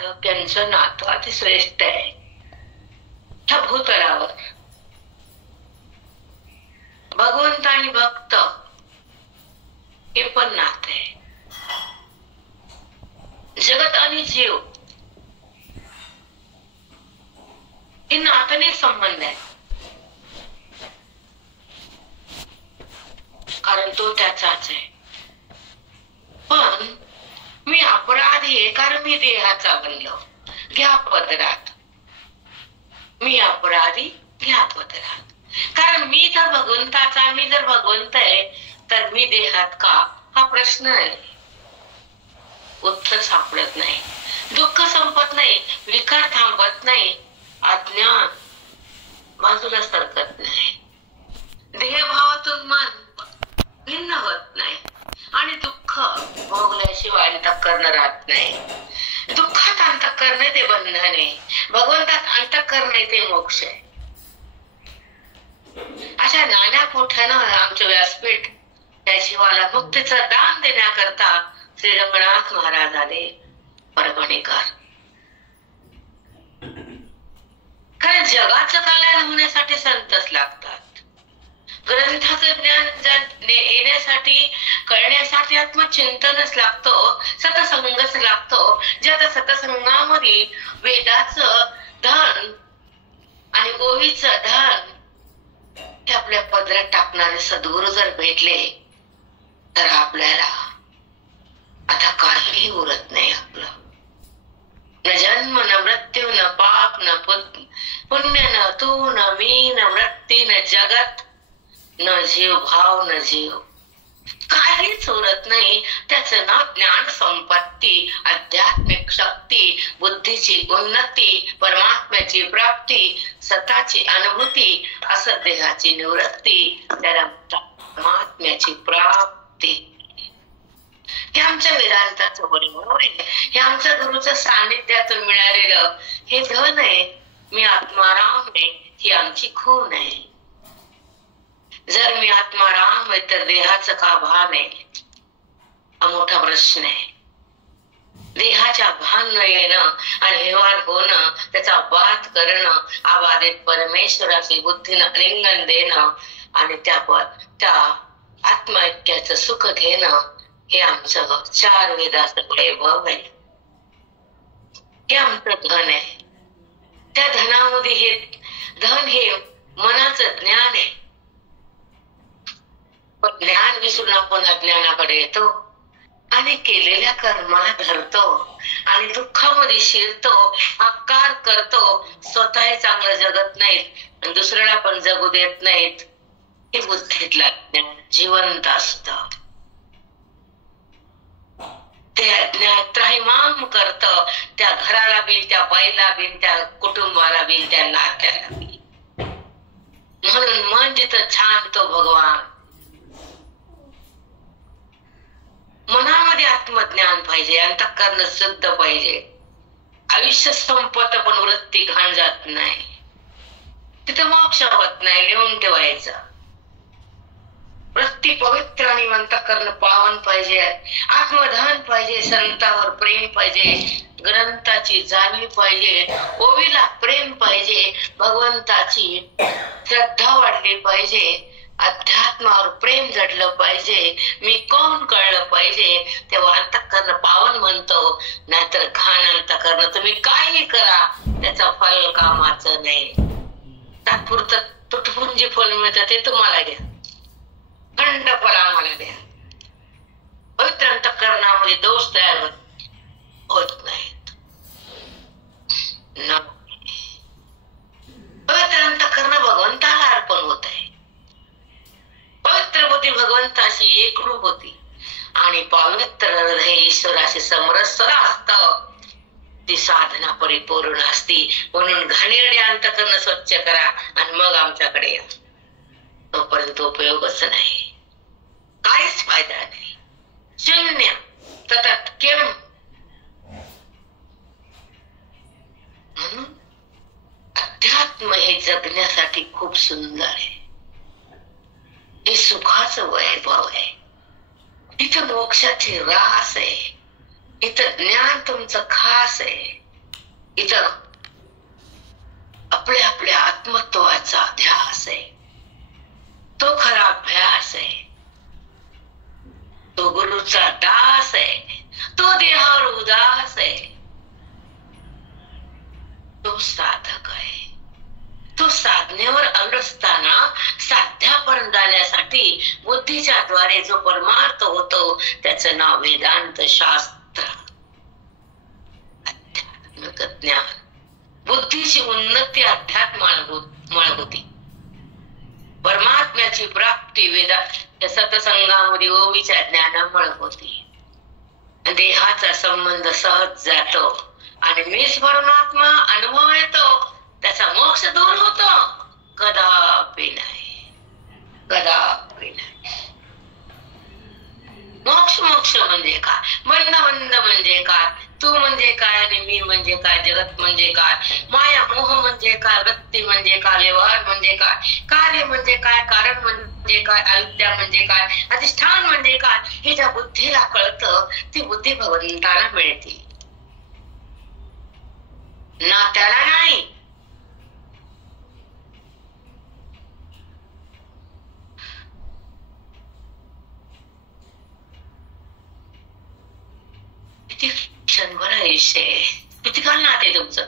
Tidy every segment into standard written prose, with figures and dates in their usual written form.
त्यांचं नातं अतिश्रेष्ठ आहे. ह्या भूतलावर भगवंत आणि भक्त हे पण नातं आहे. जगत आणि जीव हे नात्याने संबंध आहे, कारण तो त्याचाच आहे. पण मी अपराधी आहे कारण मी देहाचा बनलो. घ्या पदरात, मी अपराधी घ्या पदरात. कारण मी जर भगवंताचा, मी जर भगवंत आहे तर मी देहात का, हा प्रश्न आहे. उत्तर सापडत नाही. दुःख संपत नाही, विकार थांबत नाही, अज्ञान बाजूला सरकत नाही, देहभावातून मन भिन्न होत नाही आणि दुःख भोगल्याशिवाय अंतःकरण राहत नाही. दुःखात अंतःकरण ते बंधन आहे, भगवंतात अंतःकरण ते मोक्ष आहे. अशा नाना मोठ्यानं आमचे व्यासपीठ त्या जीवाला मुक्तीचं दान देण्याकरता श्री रंगनाथ महाराज आले परभणीकर. कारण जगाचं कल्याण होण्यासाठी संतच लागतात. ग्रंथाचं ज्ञान येण्यासाठी, कळण्यासाठी आत्मचिंतनच लागतो, सतसंगच लागतो. ज्या सतसंगामध्ये वेदाचं धन आणि गोवीचं धन हे आपल्या पदरात टाकणारे सद्गुरू जर भेटले तर आपल्याला आता काहीही उरत नाही. आपलं न जन्म न मृत्यू न पाप न पुण्य न तू न मी न वृत्ती न जगत न जीव भाव न जीव, काहीच उरत नाही. त्याचं नाव ज्ञान संपत्ती, आध्यात्मिक शक्ती, बुद्धीची उन्नती, परमात्म्याची प्राप्ती, स्वतःची अनुभूती, असं देहाची निवृत्ती, त्याला परमात्म्याची प्राप्ती. हे आमच्या वेदांताचं बरोबर आहे. हे आमच्या गुरुच्या सान्निध्यातून मिळालेलं हे धन आहे. मी आत्माराम आहे, ही आमची खून आहे. जर मी आत्माराम आहे तर देहाचं का भान आहे, हा मोठा प्रश्न आहे. देहाच्या भान न येणं आणि व्यवहार होणं, त्याचा बात करणं, आबाधित परमेश्वराची बुद्धीनं लिंगन देणं आणि त्या आत्मऐक्याचं सुख घेणं, हे आमचं चार वेदाचं वैभव आहे. हे आमचं धन आहे. त्या धनामध्ये हे धन हे मनाचं ज्ञान आहे. पण ज्ञान विसरून आपण अज्ञानाकडे येतो आणि केलेल्या कर्माला धरतो आणि दुःखामध्ये शिरतो, आकार करतो, स्वतः चांगलं जगत नाहीत आणि दुसऱ्याला पण जगू देत नाहीत. हे बुद्धीतलं ज्ञान जिवंत असतं. ते अज्ञान त्राहिमाम करत, त्या घराला बिन, त्या बाईला बिन, त्या कुटुंबाला बिन, त्या नात्याला बिन. म्हणून मन जिथं छान तो भगवान. मनामध्ये आत्मज्ञान पाहिजे, अंतःकरण शुद्ध पाहिजे. आयुष्य संपत पण वृत्ती घाण जात नाही, तिथं मोक्ष होत नाही. लिहून ठेवायचं. वृत्ती पवित्र आणि अंतःकरण पावन पाहिजे. आत्मधन पाहिजे, संतावर प्रेम पाहिजे, ग्रंथाची जाणीव पाहिजे, ओवीला प्रेम पाहिजे, भगवंताची श्रद्धा वाढली पाहिजे, अध्यात्मावर प्रेम जडलं पाहिजे, मी कोण कळलं पाहिजे. तेव्हा अंतःकरण पावन म्हणतो. नाहीतर घाण अंतःकरण तुम्ही काही करा, त्याचं फल कामाचं नाही. तात्पुरतं तुटपुंजी फल मिळतं ते तुम्हाला घ्या, खंड फल आम्हाला द्या. पवित्र अंतःकरणामध्ये दोष तयार होत नाहीत. पवित्र अंतःकरण भगवंताला अर्पण होत आहे. पवित्र बुद्धी भगवंताशी एकरूप होती आणि पवित्र हृदय ईश्वराशी समरस असत. ती साधना परिपूर्ण असती. म्हणून घाणेरडे अंतःकरण स्वच्छ करा आणि मग आमच्याकडे या. तोपर्यंत उपयोगच नाही, काहीच फायदा नाही. शून्य ततत किम. म्हणून अध्यात्म हे जगण्यासाठी खूप सुंदर आहे. हे सुखाचं वैभव आहे. इथं मोक्षाची रास आहे. इथं ज्ञान तुमचं खास आहे. इथं आपल्या आपल्या आत्मत्वाचा ध्यास आहे, तो खरा अभ्यास आहे, तो गुरुचा दास आहे, तो देहावर उदास आहे, तो साधक आहे. तो साधनेवर असताना साध्यापर्यंत जाण्यासाठी बुद्धीच्या द्वारे जो परमार्थ होतो त्याचं नाव वेदांत शास्त्र, अध्यात्मिक ज्ञान. बुद्धीची उन्नती अध्यात्मामुळे होती. परमात्म्याची प्राप्ती वेदा सतसंगामध्ये ओवीच्या ज्ञानामुळे होती. देहाचा संबंध सहज जातो आणि मीच परमात्मा अनुभव येतो, त्याचा मोक्ष दूर होतो. कदापि नाही, कदापि नाही. मोक्ष मोक्ष म्हणजे काय, बंध बंध म्हणजे काय, तू म्हणजे काय आणि मी म्हणजे काय, जगत म्हणजे काय, माया मोह म्हणजे काय, वृत्ती म्हणजे काय, व्यवहार म्हणजे काय, कार्य म्हणजे काय, कारण म्हणजे काय, अविद्या म्हणजे काय, अधिष्ठान म्हणजे काय, हे ज्या बुद्धीला कळतं ती बुद्धी भगवंताला मिळते, ना त्याला नाही. किती क्षणभर आयुष्य आहे, किती काल नाते तुमचं.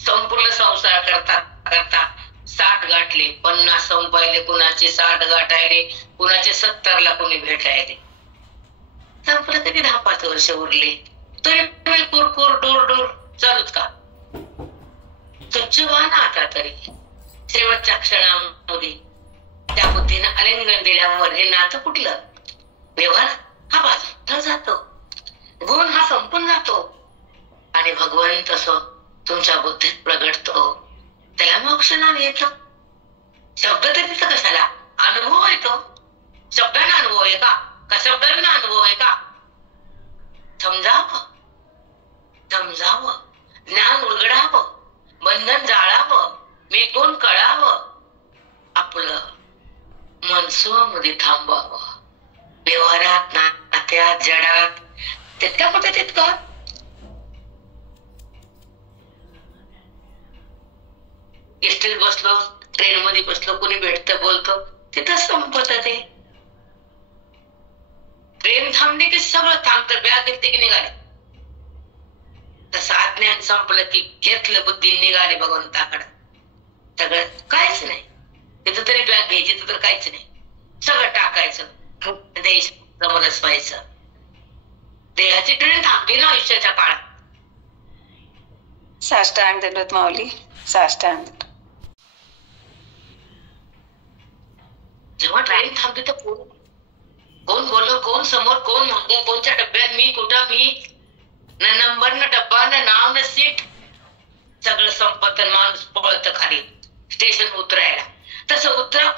संपूर्ण संसार करता करता 60 गाठले, 50 संपायले, कुणाचे 60 गाठायले, कुणाचे 70ला कोणी भेटायले. संपलं कधी 10-5 वर्ष उरले तरी कुरकुर दूर दूर चालूच का. स्वच्छ व्हा ना आता तरी. शेवटच्या क्षणामध्ये त्या बुद्धीनं आलिंगन दिल्यावर हे नातं कुठलं, व्यवहार हा बाजूला जातो, गुण हा संपून जातो आणि भगवंत असो तुमच्या बुद्धीत प्रगटतो. त्याला मोक्ष नाव येतो. शब्द तरी तिथं कशाला, अनुभव येतो. शब्दांना अनुभव आहे का, का शब्दांना अनुभव आहे का. समजावं, समजावं, ज्ञान उघडावं, बंधन जाळावं, मी कोण कळावं, आपलं मन स्वमध्ये थांबावं. व्यवहारात, नात्यात, जडात तितक्या कुठे तितकं. इस्टेट बसलो, ट्रेन मध्ये बसलो, कोणी भेटतं बोलतो, तिथं संपत ते. ट्रेन थांबली की सगळं थांबतं, बॅग घेतली की निघाले. तसं अज्ञान संपलं की घेतलं बुद्धी, निघाले भगवंताकडे. सगळं काहीच नाही तिथं, तरी बॅग घ्यायची तर काहीच नाही, सगळं टाकायचं, समोरच व्हायचं. देहाची ट्रेन थांबली ना आयुष्याच्या काळात. साष्टांग दंडवत माऊली, साष्टांग. जेव्हा ट्रेन थांबली तर कोण बोललो, कोण समोर, कोण मागे, कोणच्या डब्यात, मी कुठं, मी न नंबर, न डब्बा, न नाव, न सीट, सगळं संपत. माणूस पळत खाली स्टेशन उतरायला. तसं उतरा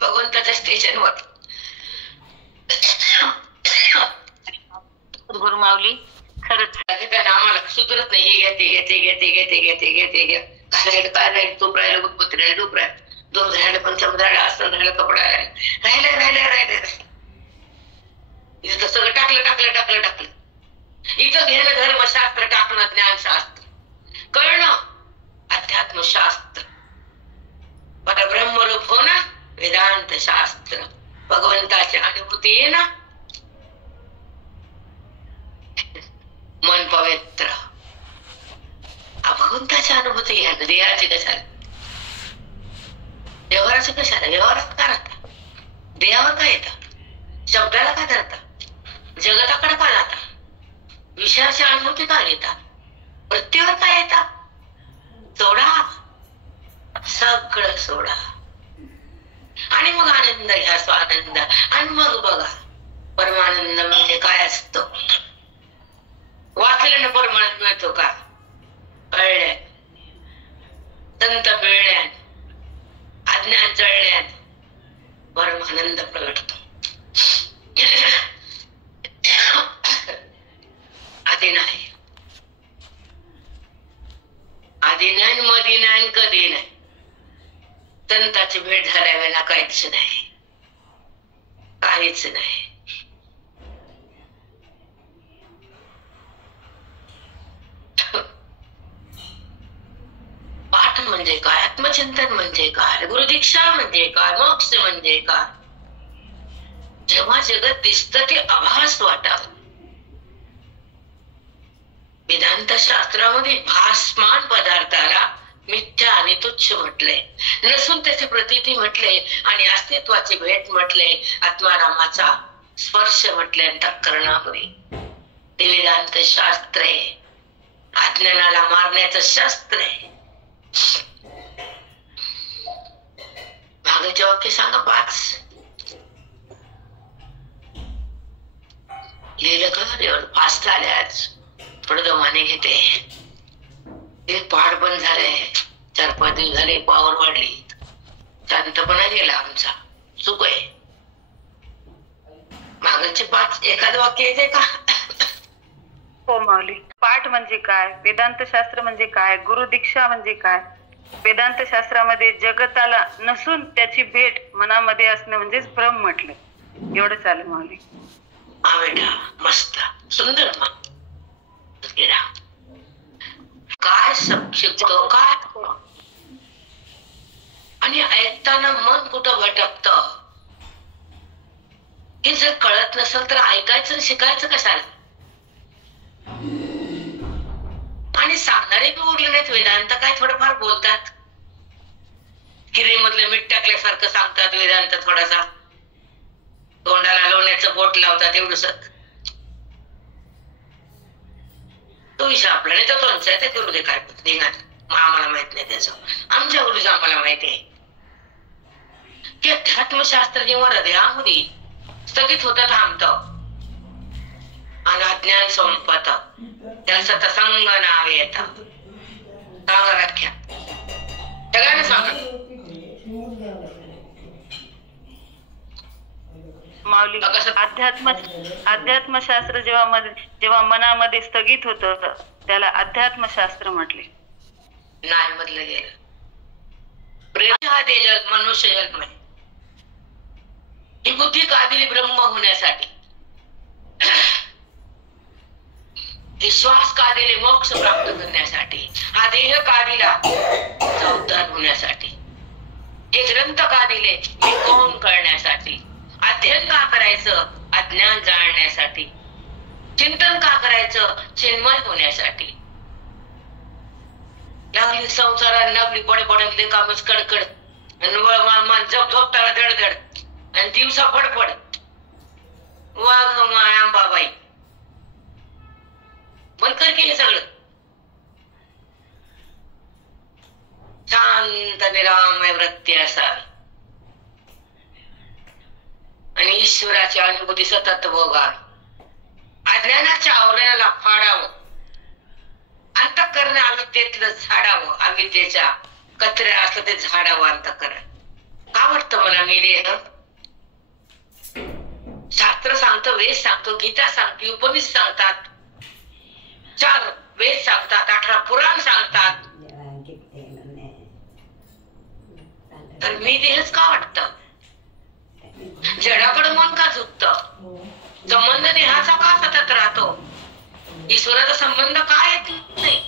भगवंताच्या स्टेशनवर. गुरु माऊली खरंच त्यांना आम्हाला सुधरत नाही. हे घेते घेते घेते घेते घेते घेते घ्या, काय काय राहील, तूप राहिलं, उत्पत्ती राहिलं, डूप राहिलं, दूध राहिलं, पंचमृत राहिलं, असं राहिलं, कपडा राहिलं, राहिलं राहिलं. इथं सगळं टाकलं टाकलं टाकलं टाकलं. इथं घेणं धर्मशास्त्र, टाकणं ज्ञानशास्त्र, कळणं अध्यात्मशास्त्र, परब्रह्मरूप होणं वेदांत शास्त्र, भगवंताची अनुभूती येणं, मन पवित्र. भगवंताची अनुभूती घ्या, देहाची कशाला, व्यवहाराची कशाला. व्यवहारात का राहता, देहावर काय येतं, शब्दाला काय धरता, जगताकडे का जाता, विषयाची अनुभूती का घेतात, वृत्तीवर काय येतात. सोडा, सगळं सोडा आणि मग आनंद घ्या, स्वानंद. आणि मग बघा परमानंद म्हणजे काय असतो. वाचल्याने परमानंद मिळतो का, कळल्या, संत मिळण्यात, अज्ञान जळण्यात परमानंद प्रगटतो. आधी नाही, आधी नाही, मधी नाही, कधी नाही. संताची भेट झाल्यावेळेला काहीच नाही, काहीच नाही. म्हणजे काय, आत्मचिंतन म्हणजे काय, गुरुदीक्षा म्हणजे काय, मोक्ष म्हणजे काय. जेव्हा जगत दिसतं ते आभास वाटावं. वेदांत शास्त्रामध्ये भासमान पदार्थाला मिथ्या आणि तुच्छ म्हटले, नसून त्याची प्रतीती म्हटले आणि अस्तित्वाची भेट म्हटले, आत्मारामाचा स्पर्श म्हटले अंतःकरणामध्ये. ते वेदांत शास्त्र आहे, अज्ञानाला मारण्याचं शास्त्र आहे. मागेचे वाक्य सांगा 5. लिहिलं का देवळ 5 झाले. आज थोडं दमाने घेते. ते पाठ बंद झालंय, 4-5 दिवस झाले, पावर वाढली, शांतपणा गेला आमचा. चूक आहे. मागचे 5 एखादं वाक्य येते का? हो माऊली. पाठ म्हणजे काय, वेदांत शास्त्र म्हणजे काय, गुरुदीक्षा म्हणजे काय. वेदांत शास्त्रामध्ये जगताला नसून त्याची भेट मनामध्ये असणं म्हणजेच ब्रह्म म्हटलं. एवढं चालेल माऊली. हा बेटा, मस्त सुंदर. मग काय शिकतो काय, आणि ऐकताना मन कुठं भटकत हे जर कळत नसेल तर ऐकायचं शिकायचं कशाला. आणि सांगणारे बी उरले नाहीत. वेदांत काय थोडंफार बोलतात, किरीमधलं मीठ टाकल्यासारखं सांगतात. वेदांत थोडासा तोंडाला लोण्याचं बोट लावतात, एवढंच. तो विषय आपला नाही, तर तोंचा आहे, ते करू दे काय धिंगात. आम्हाला माहित नाही त्याचं, आमच्या गुरुजी आम्हाला माहिती आहे की अध्यात्मशास्त्र जेव्हा हृदयामध्ये स्थगित होत थांबतं आणि अज्ञान संपत, त्याला सत्संग नाव येतं. सांगा व्याख्या, सगळ्यांना सांगा माऊली. अध्यात्मशास्त्र जेव्हा मनामध्ये स्थगित होत त्याला अध्यात्मशास्त्र म्हटले. नाही मधलं गेलं. प्रेम हा ते जग, मनुष्य जन्म आहे. ही बुद्धी का दिली? ब्रह्म होण्यासाठी. विश्वास का दिले? मोक्ष प्राप्त करण्यासाठी. हा देह का दिला? उद्धार होण्यासाठी. हे ग्रंथ का दिले? हे कोण करण्यासाठी. अध्ययन का करायचं? अज्ञान जाणण्यासाठी. चिंतन का करायचं? चिन्मय होण्यासाठी. लागली संसारात नवली पडे कामच कडकड, झोपताना धडधड आणि दिवसा फडफड. वाघ आंबाबाई बंद कर की हे सगळं. शांत निरामय वृत्ती असावी आणि ईश्वराची अनुभूती सतत भोगावी. अज्ञानाच्या आवरणाला फाडावं, अंतःकरण अविद्येतलं झाडावं. अविद्येच्या कचऱ्या असलं ते झाडावं अंतःकरण. का वाटतं मला मी देह? शास्त्र सांगतं, वेद सांगतो, गीता सांगते, उपनिषद सांगतात, 4 वेद सांगतात, 18 पुराण सांगतात. तर मी देहच का वाटतं? जडाकडे मन का झुकतं? संबंध देहाचा का सतत राहतो? ईश्वराचा संबंध का येत नाही?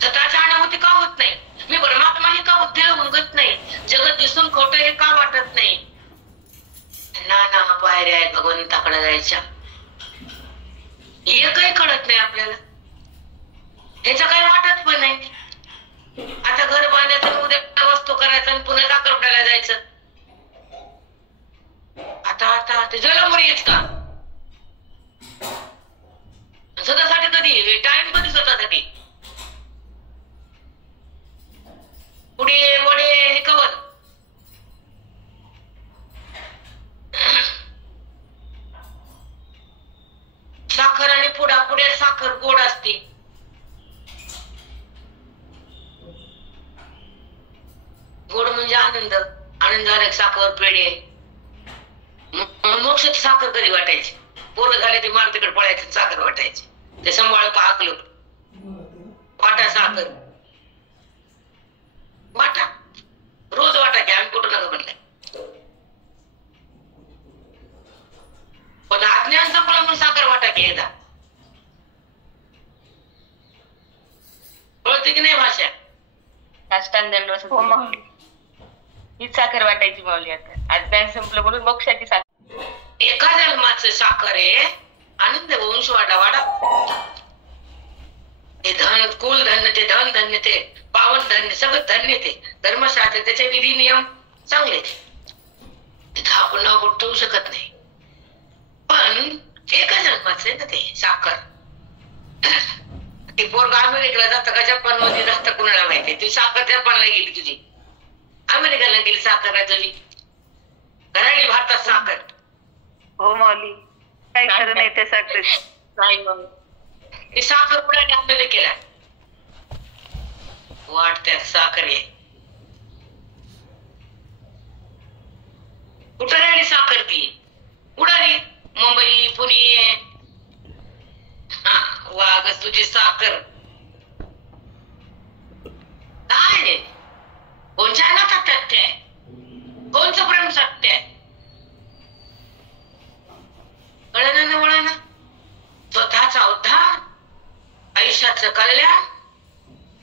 स्वतःच्या अनुभूती का होत नाही? मी परमात्मा हे का बुद्धीला उमगत नाही? जगत दिसून खोटं हे का वाटत नाही? नाना पायऱ्या आहेत भगवंताकडे जायच्या, एकही कळत नाही आपल्याला. ह्याचं काही वाटत पण नाही. आता घर बांधायचं, उद्या वस्तू करायचं आणि पुन्हा साखरपुड्याला जायचं. आता ते जलमुरी येत का? स्वतःसाठी कधी टाइम, कधी स्वतःसाठी? पुढे वडे हे कवर. साखर आणि पुढ्यात साखर गोड असते. गोड म्हणजे आनंद. आनंद झाला साखर पेढे. मोक्षात साखर कधी वाटायची? पोरं झाले ते मारुतीकडे पळायचे, साखर वाटायची. ते सांभाळ का हाकलो वाटा साखर वाटा, रोज वाटायचे. आम्ही कुठं नका म्हणलंय. पण अज्ञान संपलं म्हणून साखर वाटा की एकदा. कळते की नाही भाषा? साष्टांग दंडवत हो माऊली. हीच साखर वाटायची माऊली. आता अज्ञान संपलं म्हणून मोक्षाची साखर. एका जन्माचं साखर आहे आनंद वंश वाडा वाडा. ते धन कुल धन्य ते धन धन्य ते पावन धन्य सगळं धन्य ते धर्मशास्त्र त्याचे विधी नियम चांगले तिथं आपण नाव ठेवू शकत नाही. पण एका जन्माचं आहे ना ते साखर. ती पोरगा अमेरिकेला जातं का जपान मध्ये जातं कुणाला माहिती. ती साखर जपानला गेली तुझी, अमेरिकेला गेली साखर आहे तुझी, घराणी भारतात साखर. हो माऊली, काही खरं नाही त्या साखरेचं. नाही मग ती साखर कुणाने अमेरिकेला वाटत्यात साखर आहे. कुठं राहिली साखर ती उडाली मुंबई पुणे. वाघ तुझी साखर काय कोणच्या नातात सत्य आहे, कोणचं प्रेम सत्य आहे कळलं ना वळलं ना. स्वतःचा उद्धार, आयुष्याचं कल्याण,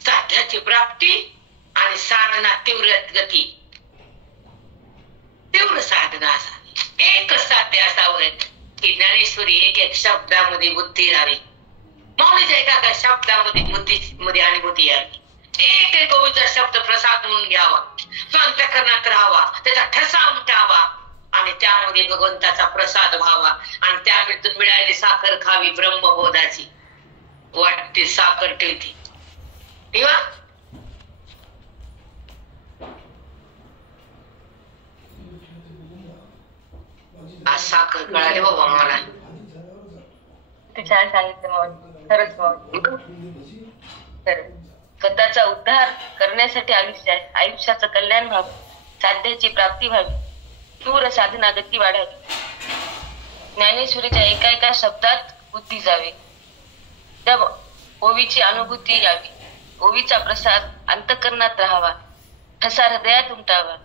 साध्याची प्राप्ती आणि साधना तीव्र गती. तीव्र साधना असावी, एकच साध्य असावं की ज्ञानेश्वरी एक एक शब्दामध्ये बुद्धी राहावी. मौलीच्या एका शब्दामध्ये बुद्धीमध्ये अनुभूती यावी. एक एक ओळीचा शब्द प्रसाद म्हणून घ्यावा, तो अंतःकरणात राहावा, त्याचा ठसा उमटावा आणि त्यामध्ये भगवंताचा प्रसाद व्हावा आणि त्यामधून मिळालेली साखर खावी ब्रह्मबोधाची. वाटते साखर ठेवते ठेवा. आज साखर कळाली बाबा मला. ते छान सांगितलं माऊली. खरंच माऊली, खरं स्वतःचा उद्धार करण्यासाठी आयुष्याचं कल्याण व्हावं, साध्याची प्राप्ती व्हावी, तीव्र साधना गती वाढावी, ज्ञानेश्वरीच्या एका एका शब्दात बुद्धी जावी, त्या ओवीची अनुभूती यावी, ओवीचा प्रसाद अंतःकरणात राहावा, ठसा हृदयात उमटावा,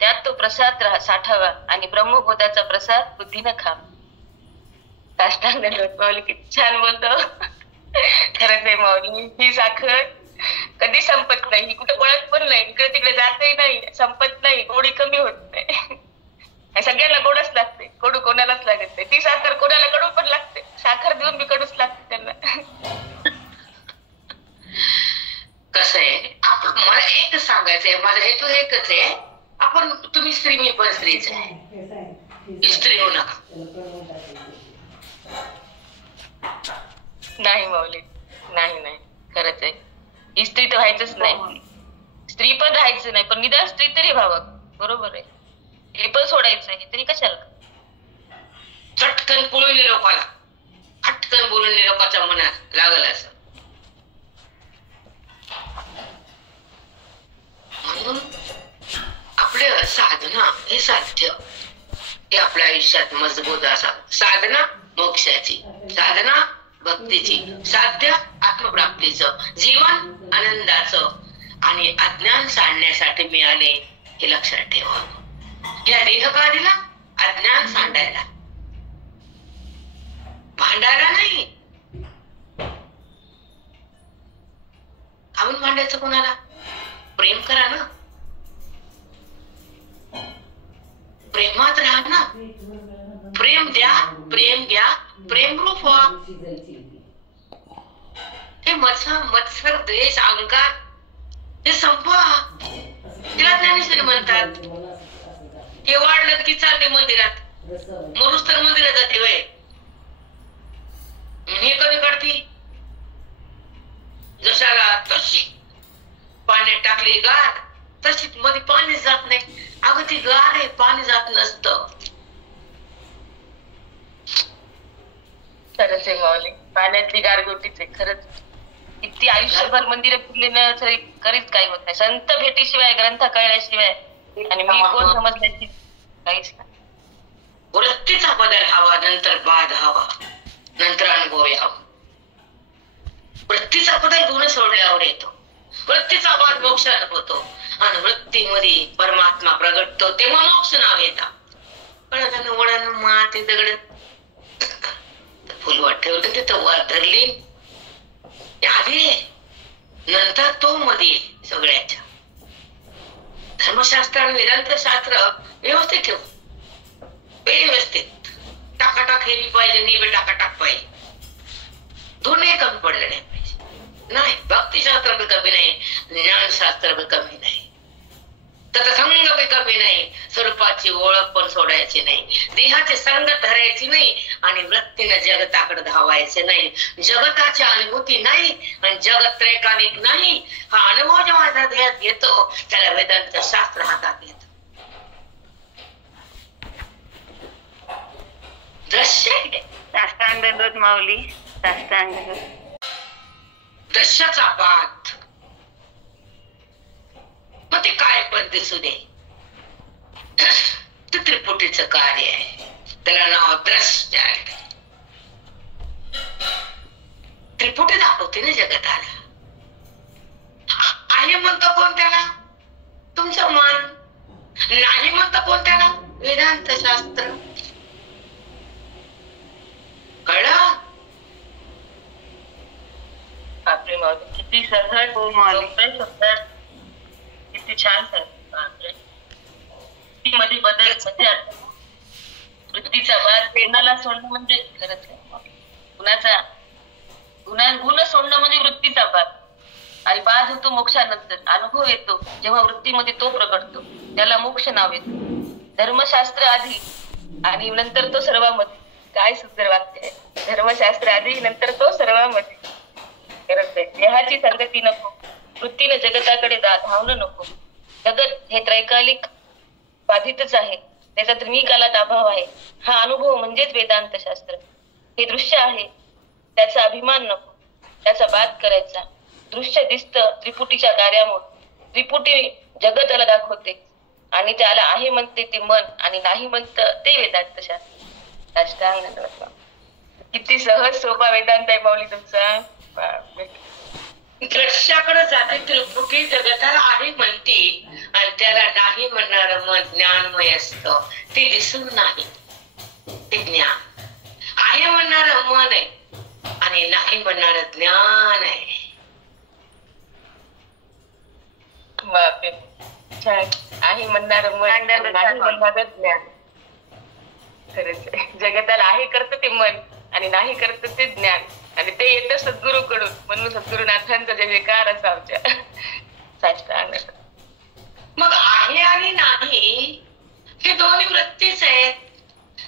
त्यात तो प्रसाद साठावा आणि ब्रह्मबोधाचा प्रसाद बुद्धीनं खावा. साष्टांग दंडवत माऊली. किती छान बोलतो. खरंच आहे माऊली, ही साखर कधी संपत नाही. ही कुठं वळत पण नाही, इकडे तिकडे जातही नाही, संपत नाही, गोडी कमी होत नाही. सगळ्यांना गोडच लागते, कडू कोणालाच लागत नाही. ती साखर कोणाला कडू पण लागते, साखर देऊन बी कडूच लागते त्यांना. कसं आहे आपण, मला एक सांगायचंय, माझा हेतू एकच आहे. आपण तुम्ही स्त्री, मी पण स्त्रीच आहे, स्त्री होऊ नका. नाही माऊली, नाही नाही, खरंच आहे. ही स्त्री तर व्हायचंच नाही, स्त्री पण राहायचं नाही, पण निदान स्त्री तरी व्हावं. बरोबर आहे, हे पण सोडायचं आहे तरी कशाला. चटकन बोलून लोकाला, हटकन बोलून लोकांच्या मनात लागल असं. म्हणून आपलं साधना हे साध्य हे आपल्या आयुष्यात मजबूत असावं. साधना मोक्षाची, साधना भक्तीची, साध्य आत्मप्राप्तीचं, जीवन आनंदाचं आणि अज्ञान सांडण्यासाठी मिळाले हे लक्षात ठेवा. या देहकारीला अज्ञान सांडायला, भांडायला नाही. आपण भांडायचं कोणाला? प्रेम करा ना, प्रेमात राहा ना, प्रेम द्या, प्रेम घ्या, प्रेमरूप व्हा. हे मत्सर द्वेष अहंकार हे संपवा. तिला ज्ञानेश्वरी म्हणतात. हे वाढलं की चालले मंदिरात, मरुस तर मंदिरात जाते वय. हे कमी करते जशाला तशी पाण्यात टाकली गार, तशी मध्ये पाणी जात नाही. अगं ती गार आहे, पाणी जात नसतं. खरंच आहे माऊली, पाण्यातली गारगोटीच आहे. खरंच किती आयुष्यभर मंदिर फिरले ना तरी कधीच काही होत नाही. संत भेटीशिवाय, ग्रंथ कळल्याशिवाय आणि मी कोण समजल्याची काहीच नाही. वृत्तीचा बदल हवा, नंतर बाद हवा, नंतर अनुभव यावा. वृत्तीचा बदल गुण सोडल्यावर येतो, वृत्तीचा बाद मोक्षात होतो आणि वृत्तीमध्ये परमात्मा प्रगटतो, तेव्हा मोक्ष नाव येतात. कळत वळण माती दगड फुलवाट ठेवलं तिथं वर धरली आधी, नंतर तो मध्ये सगळ्याच्या धर्मशास्त्र आणि वेदांत शास्त्र व्यवस्थित ठेव, व्यवस्थित टाकाटाक हेली पाहिजे, निबे टाकाटाक पाहिजे, दोन्ही कमी पडले नाही पाहिजे. नाही, भक्तिशास्त्र बी कमी नाही, ज्ञानशास्त्र बी कमी नाही, तत्संग बी कमी नाही, स्वरूपाची ओळख पण सोडायची नाही, देहाची संगत धरायची नाही आणि वृत्तीने जगताकडे धावायचे नाही. जगताची अनुभूती नाही आणि जगत त्रैकालिक नाही, हा अनुभव जेव्हा माझ्या देहात येतो त्याला वेदांत शास्त्र हातात येतो. दृश्य साष्टांग दंडवत माऊली, साष्टांग दंडवत. दृश्याचा पाठ मग ते काय पण दिसू दे, ते त्रिपुटीचं कार्य आहे, त्याला नाव दृश्य आहे. त्रिपुटी दाखवते ना जगताला. आहे म्हणतो कोण त्याला? तुमचं मन. नाही म्हणतो कोण त्याला? वेदांत शास्त्र. कळलं? बापरे माऊली, किती सहज सोप्या शब्दात किती छान सांगितलं. मध्ये बदल म्हणजे वृत्तीचा वाद, प्रेमाला सोडणं म्हणजे खरंच गुणाचा गुण सोडणं म्हणजे वृत्तीचा वाद. आणि बाध होतो मोक्षानंतर, अनुभव येतो जेव्हा वृत्तीमध्ये तो प्रकटतो, त्याला मोक्ष नाव येतो. धर्मशास्त्र आधी आणि नंतर तो सर्वामध्ये. काय सुंदर वाक्य आहे, धर्मशास्त्र आधी नंतर तो सर्वामध्ये. खरंच आहे, देहाची संगती नको, वृत्तीने जगताकडे धावणं नको. जगत हे त्रैकालिक बाधितच आहे, त्याचा त्रिकालात अभाव आहे. हा अनुभव म्हणजेच वेदांत शास्त्र. हे दृश्य आहे, त्याचा अभिमान नको, त्याचा बाद करायचा. दृश्य दिसतं त्रिपुटीच्या कार्यामुळे, त्रिपुटी जगताला दाखवते आणि त्याला आहे म्हणते ते मन आणि नाही म्हणतं ते वेदांत शास्त्र. किती सहज सोपा वेदांत आहे माऊली तुमचा. दृश्याकडे जाते त्रिपुटी जगताला आहे म्हणती आणि त्याला नाही म्हणणार मन ज्ञानमय असतं, ते दिसून नाही, ते ज्ञान. आहे म्हणणार मन आहे आणि नाही म्हणणार ज्ञान आहे. आहे म्हणणार मन, नाही म्हणणार ज्ञान. खरंच जगताला आहे करतं ते मन आणि नाही करतं ते ज्ञान, आणि ते येतं सद्गुरूकडून. म्हणून सद्गुरुनाथांचा जयकार असा आमच्या साष्टांग. मग आहे आणि नाही हे दोन्ही वृत्तीच आहेत.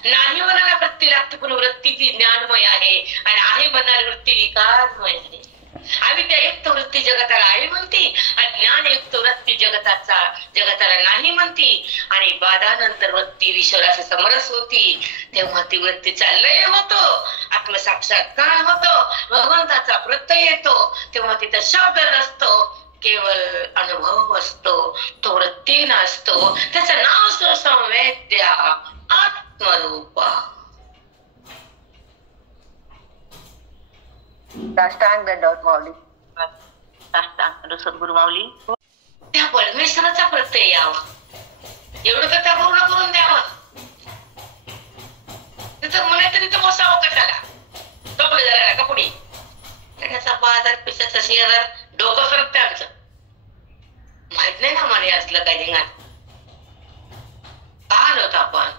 नाही म्हणायला वृत्ती लागते, पण वृत्ती ती ज्ञानमय आहे आणि आहे म्हणणारी वृत्ती विकारमय आहे. अविद्यायुक्त वृत्ती जगताला आहे म्हणती आणि ज्ञानयुक्त वृत्ती जगताला नाही म्हणती. आणि बाधानंतर वृत्ती ईश्वराशी समरस होती, तेव्हा ती वृत्तीचा लय होतो, आत्मसाक्षात्कार होतो, भगवंताचा प्रत्यय येतो. तेव्हा तिथं शब्द नसतो, केवळ अनुभव असतो, तो वृत्ती नसतो. त्याचं नाव सुसंवेद्या आत्मरूपा. साष्टांग दंडवत माऊली, साष्टांग सद्गुरु माऊली. त्या परमेश्वराचा प्रत्यय यावा, एवढं तर त्या पूर्ण करून द्यावा. तिथं म्हणायचं तिथं बसावं कशाला, कपडे जरा कपडी त्याचा 5,000 पैशाचा 6,000 डोकं सरकते आमचं. माहित नाही ना मला असलं काय धिंगाण. का आलो होतो आपण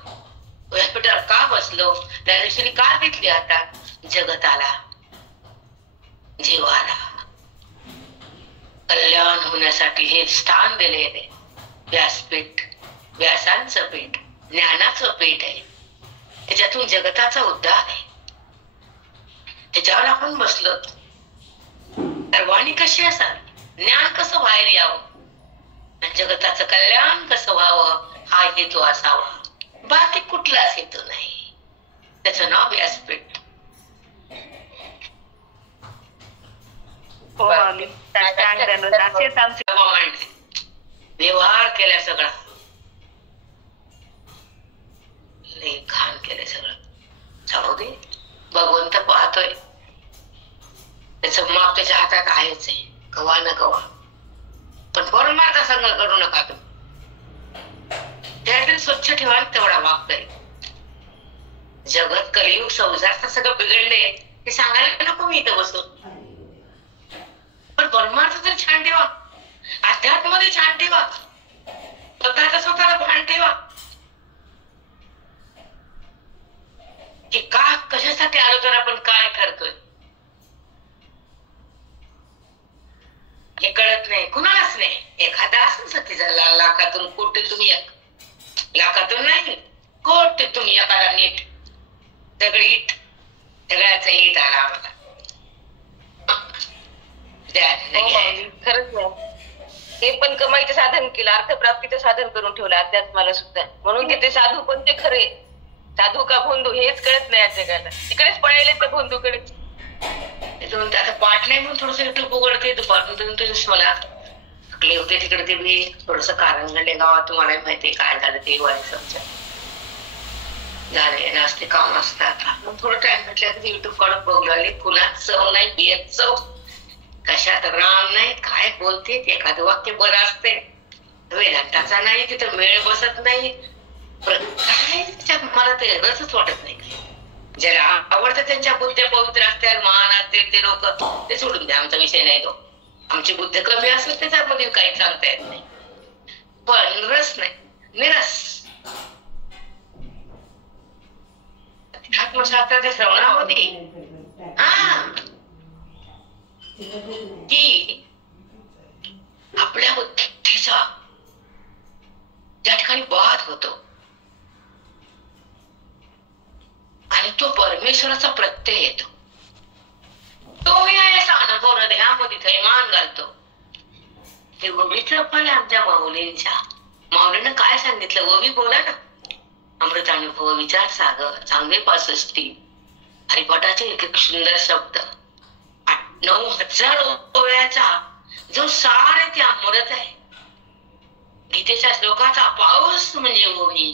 व्यासपीठावर, का बसलो, त्या दिवशी का घेतली आता जगताला, जीवाला कल्याण होण्यासाठी हे स्थान दिलेले व्यासपीठ, व्यासांचं पीठ, ज्ञानाचं पीठ आहे. त्याच्यातून जगताचा उद्धार आहे. त्याच्यावर आपण बसलो तर वाणी कशी असावी, ज्ञान कसं बाहेर यावं, जगताचं कल्याण कसं व्हावं, हा हेतू असावा. बाकी कुठलाच हेतू नाही. त्याचं नाव व्यासपीठ. व्यवहार केला सगळा, लेखान केलं सगळं. जाऊ दे, भगवंत पाहतोय, त्याचं माप त्याच्या हातात आहेच आहे, कवा न कवा. पण परमार्थ संग करू नका तुम्ही. त्यातून स्वच्छ ठेवा, तेवढा वाग करेल. जगत कलियुग संसार सगळं बिघडले हे सांगायला नको मी इथं बसून. पण परमार्थ तर छान ठेवा, अध्यात्म मध्ये छान ठेवा. स्वतःला भान ठेवा की का कशासाठी आलो, तर आपण काय करतोय हे कळत नाही, कुणालाच नाही. एखादा असू शकते लाखातून कोटीतून एक, लाखातून नाही कोटीतून एखादा नीट दगड इट, दगडाचा इट आला आम्हाला. खरंच हे पण कमाईचं साधन केलं, अर्थप्राप्तीचं साधन करून ठेवलं अध्यात्माला सुद्धा. म्हणून ते साधू पण ते खरे, साधू का भोंदू हेच कळत नाही आज जगाला. तिकडेच पळायले त्या भोंदूकडे. आता पाठ नाही म्हणून थोडस युट्यूब उघडते दुपारपर्यंत मला थकले होते तिकडे. ते मी थोडस कारंगडे गावात तुम्हाला माहितीये काय झालं ते व्हायचं झाले असते काम असतात. थोडं टाइम भेटलं की युट्यूब काढून बघू लागले. पुन्हा चव नाही, बियत चव कशात राम नाही, काय बोलते एखादं वाक्य बरं असते, वेदांताचा नाही, तिथं मेळ बसत नाही, काय त्याच्यात मला ते रसच वाटत नाही. ज्याला आवडतं त्यांच्या बुद्ध्या पवित्र असतात, महान ते लोक, ते सोडून द्या, आमचा विषय नाही तो. आमची बुद्धी कमी असेल त्याच्यामध्ये काही सांगता येत नाही, पण रस नाही, निरस. आत्मशास्त्राच्या श्रवणामध्ये की आपल्या बुद्धीचा त्या ठिकाणी वाद होतो आणि तो परमेश्वराचा प्रत्यय येतो. तो याचा अनुभव हृदयामध्ये थैमान घालतो. हे ओवीचं फळ आमच्या माऊलींच्या, माऊलीनं काय सांगितलं, ओवी बोला ना. अमृतानुभव, विचार सागर, चांगले 65 हरिपाठाचे एक सुंदर शब्द, 9,000 ओव्याचा जो सार आहे ते अमृत आहे. गीतेच्या श्लोकाचा पाऊस म्हणजे ओवी.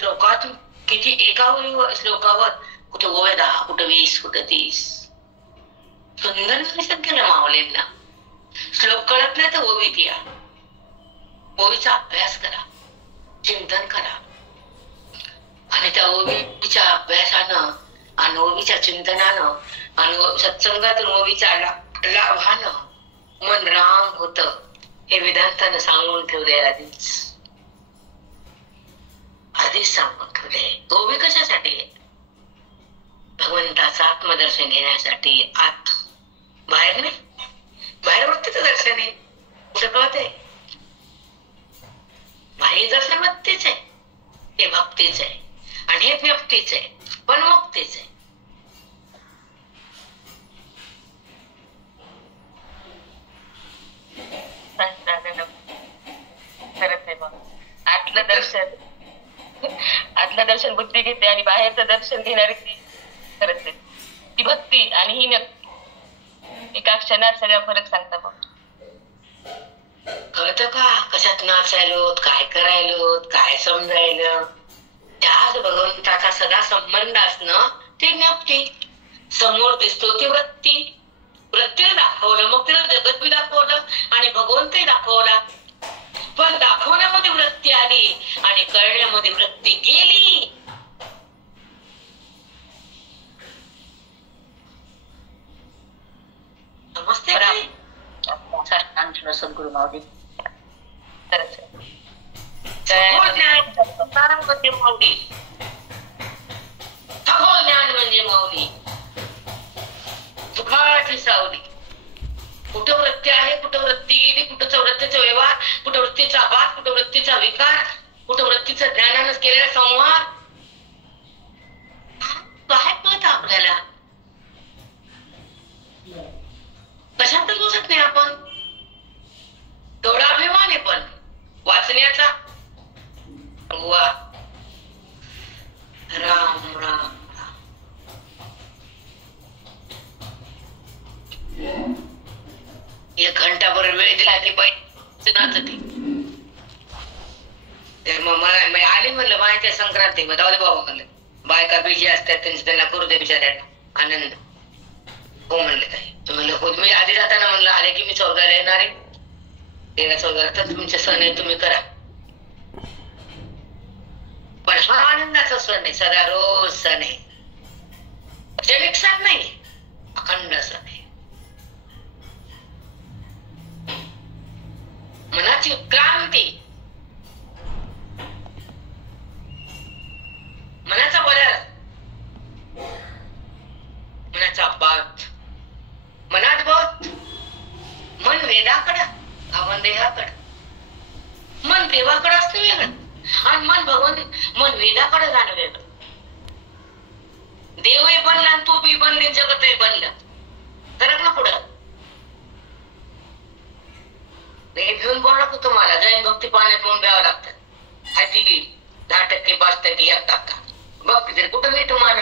श्लोकातून किती एका श्लोकावर कुठे ओव्या 10, कुठे 20, कुठे 30. सुंदर निवेदन केलं माऊलींना. श्लोक कळत नाही तर ओवीत या, ओवीचा अभ्यास करा, चिंतन करा आणि त्या ओवीच्या अभ्यासानं आणि ओवीच्या चिंतनानं आणि सत्संगातून ओवीच्या लाभानं मन राम होत. हे वेदांतानं सांगून ठेवले, आधीच सांगून ठेवले. ओवी कशासाठी आहे? भगवंताचं आत्मदर्शन घेण्यासाठी. आत बाहेर नाही, बाहेर वक्तीचं दर्शन आहे, कुठं कळतंय? बाह्य दर्शन भक्तीच आहे, ते भक्तीच आहे आणि हे व्यक्तीच आहे, पण मुक्तीच आहे. खरंच आहे. मग आतलं दर्शन बुद्धी घेते आणि बाहेरचं दर्शन घेणारी ती खरंच आहे. ती भक्ती आणि ही एका क्षणात सगळा फरक सांगता. मग कळतं का कशात नाचायलो, काय करायलो, काय समजायलं? त्याच भगवंताचा सदा संबंध असणं ते व्यक्ती. समोर दिसतो ती वृत्ती, वृत्तीला दाखवलं, मग तिला जगत बी दाखवलं आणि भगवंतही दाखवला. पण दाखवण्यामध्ये वृत्ती आली आणि कळण्यामध्ये वृत्ती गेली. समजते काय? सद्गुरु माऊली म्हणजे माऊली, सगळं ज्ञान म्हणजे माऊली, सुखाची सावली. कुठं वृत्ती आहे, कुठं वृत्ती गेली, कुठं वृत्तीचा व्यवहार, कुठं वृत्तीचा भाग, कुठं वृत्तीचा विकार, कुठं वृत्तीचं ज्ञानानं केलेला संवाद, काय कळत आपल्याला? कशातच बसत नाही आपण. तेवढा अभिमान आहे पण वाचण्याचा. वा राम राम. एक घंटाभर वेळ दिला की बाई नाचते. मग मला आले म्हणलं माहिती संक्रांती, मग जाऊ दे बाबा म्हणलं, बायका बिजी असतात त्यांना करू दे बिचाऱ्यांना आनंद. हो म्हणले ताई. म्हणलं हो, मी आधी जाताना म्हणलं आले की मी 14ला येणार आहे, 13-14 तर तुमचे सण आहे तुम्ही करा. पण हा आनंदाचा सण आहे, सदा रोज सण आहे, जैविक सण नाही, अखंड सण आहे. मनाची क्रांती, मनाचा बदल, मनाचा बात, मनात बोध, मन वेदाकडं मन देहाकडं, मन देवाकडं असतं वेगळं आणि मन वेदाकडे जाणं वेगळं. देवही बनला आणि तू बी बनली, जगतही बनलं. फरक ना पुढं घेऊन बोलणार तुम्हाला जैन भक्ती पाण्यात म्हणून द्यावं लागतं. हाती 10%, 5%, 1% भक्ती तरी कुठं नाही तुम्हाला.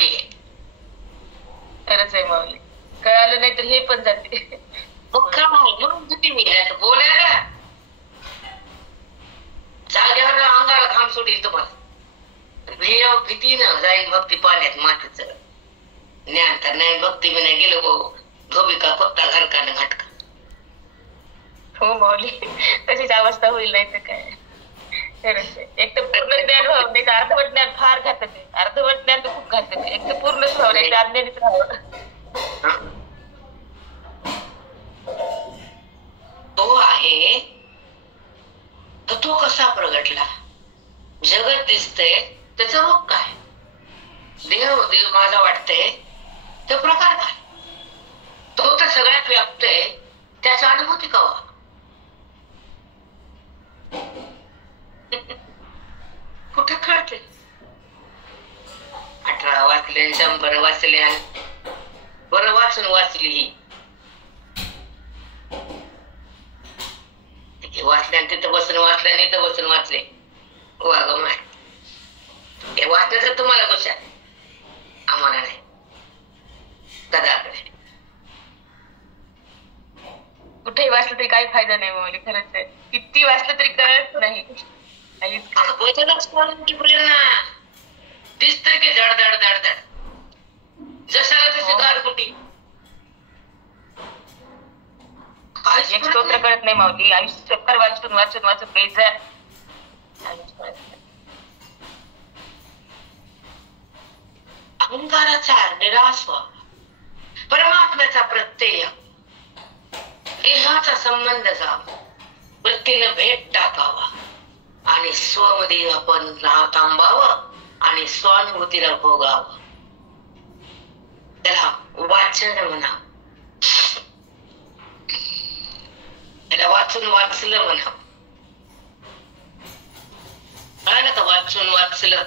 खरंच आहे माऊली, कळालं नाही तर हे पण जाते. म्हणून किती मी बोलायला जाग्यावर अंगाला घाम सुटील तुम्हाला. भीतीनं जाईन भक्ती पाण्यात मातीच ज्ञान तर नाही, भक्ती मी नाही गेलो गो धोबिका कोत्ता घरकानं घाटका. हो माऊली, तशीच अवस्था होईल नाही तर काय. खरंच आहे. एक तर पूर्ण ज्ञान व्हावं नाही तर अर्धवट ज्ञान फार घातक आहे. अर्धवट ज्ञान तर खूप घातक आहे. एक तर पूर्णच व्हावं नाही तर अज्ञानीच राहावं. तो आहे तर तो कसा प्रगटला. जगत दिसतंय त्याचा रूप काय, देव देव माझा वाटतंय तो प्रकार काय, तो तर सगळ्यात व्याप्त आहे त्याचा अनुभूती कवा. कुठं कळते. 18 वाचले, 100 वाचले, बरं वाचून वाचली ही वाचल्या तिथं बसून वाचल्या आणि इथं बसून वाचले. वाग माय हे वाचण्याचं तुम्हाला कशा आम्हाला नाही कदाकडे. कुठेही वाचलं तरी काही फायदा नाही माऊली. खरंच आहे, किती वाचलं तरी कळत नाही. प्रेरणा दिसतंय की धड धड धड धड जशाला तशी गारगुटी. एक स्तोत्र कळत नाही माऊली. आयुष्य चक्कर वाचून वाचून वाचून बेजार. अहंकाराचा निराश व्हावा, परमात्म्याचा प्रत्यय, देहाचा संबंध जावा, वृत्तीनं भेट टाकावा आणि स्वमध्ये आपण थांबावं आणि स्वानुभूतीला भोगावं. त्याला वाचन म्हणा, त्याला वाचून वाचलं म्हणा. कळालं का वाचून वाचलं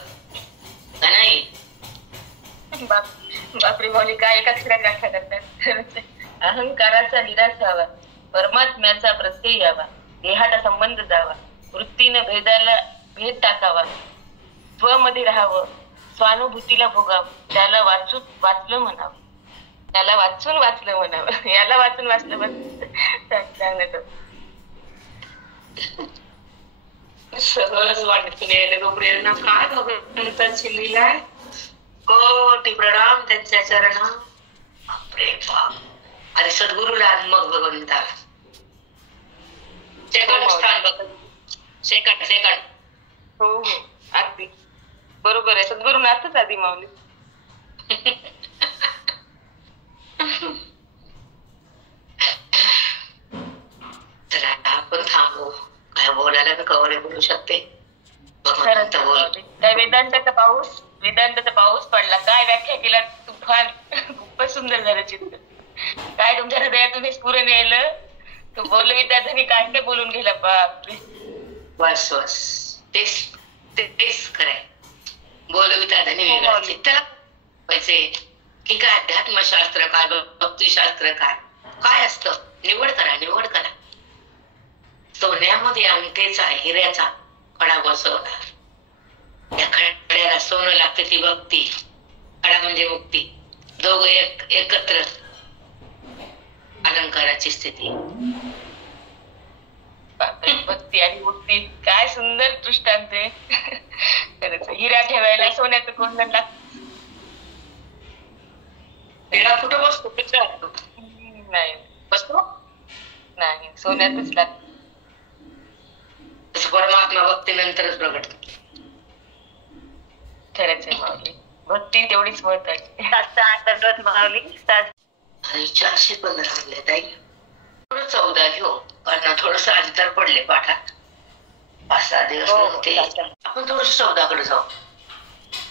का नाही. बापरे माऊली, काय एका अक्षरात व्याख्या करतात. अहंकाराचा निराश व्हावा, परमात्म्याचा प्रत्यय यावा, देहाचा संबंध जावा, वृत्तीनं भेद टाकावा, स्वमध्ये राहावं, स्वानुभूतीला भोगावं. त्याला वाचलं म्हणावं, त्याला वाचून वाचलं म्हणावं. याला वाचून वाचलं पण सगळंच वाटत प्रेरणा काय भगवंताची लीला आहे. कोटी प्रणाम त्यांच्या चरणा. अरे सद्गुरूला मग भगवंताला सेकंड स्थान बघ. सेकंड हो हो अगदी बरोबर आहे. सद्गुरूनाथच आधी माऊली. तर आपण थांबू. काय बोलायला मी कवरे बोलू शकते. काय वेदांताचा पाऊस पडला. काय व्याख्या केला तुफान. खूपच सुंदर झालं चित्र. काय तुमच्या हृदयातून हे स्फुरण यायलं. तू बोलवी त्या धनी काय काय बोलून गेला. बापरे बस बस तेच खरंय. बोलवी त्या धनी वेगळा चित्ताला पैसे की काय अध्यात्मशास्त्र काय भक्तिशास्त्र काय असतं. निवड करा. सोन्यामध्ये अंगठीचा हिऱ्याचा खडा बसवणार. त्या खड्याला सोनं लागते ती भक्ती. खडा म्हणजे मुक्ती. दोघं एकत्र अलंकाराची स्थिती. भक्ती आणि मुक्ती काय सुंदर दृष्टांत आहे. हिरा ठेवायला सोन्याचं कोंडण लागतं. हिरा कुठं बसतो नाही बसतो नाही सोन्यातच लागतं. परमात्मा भक्ती नंतरच प्रगट. खरंच आहे माऊली. भक्ती तेवढीच महत्वाची. माऊली आणि 415 ताई. थोडं 14 घेऊ कारण थोडस आधी तर पडले पाठात. साधे असते. आपण थोडस 14कडे जाऊ,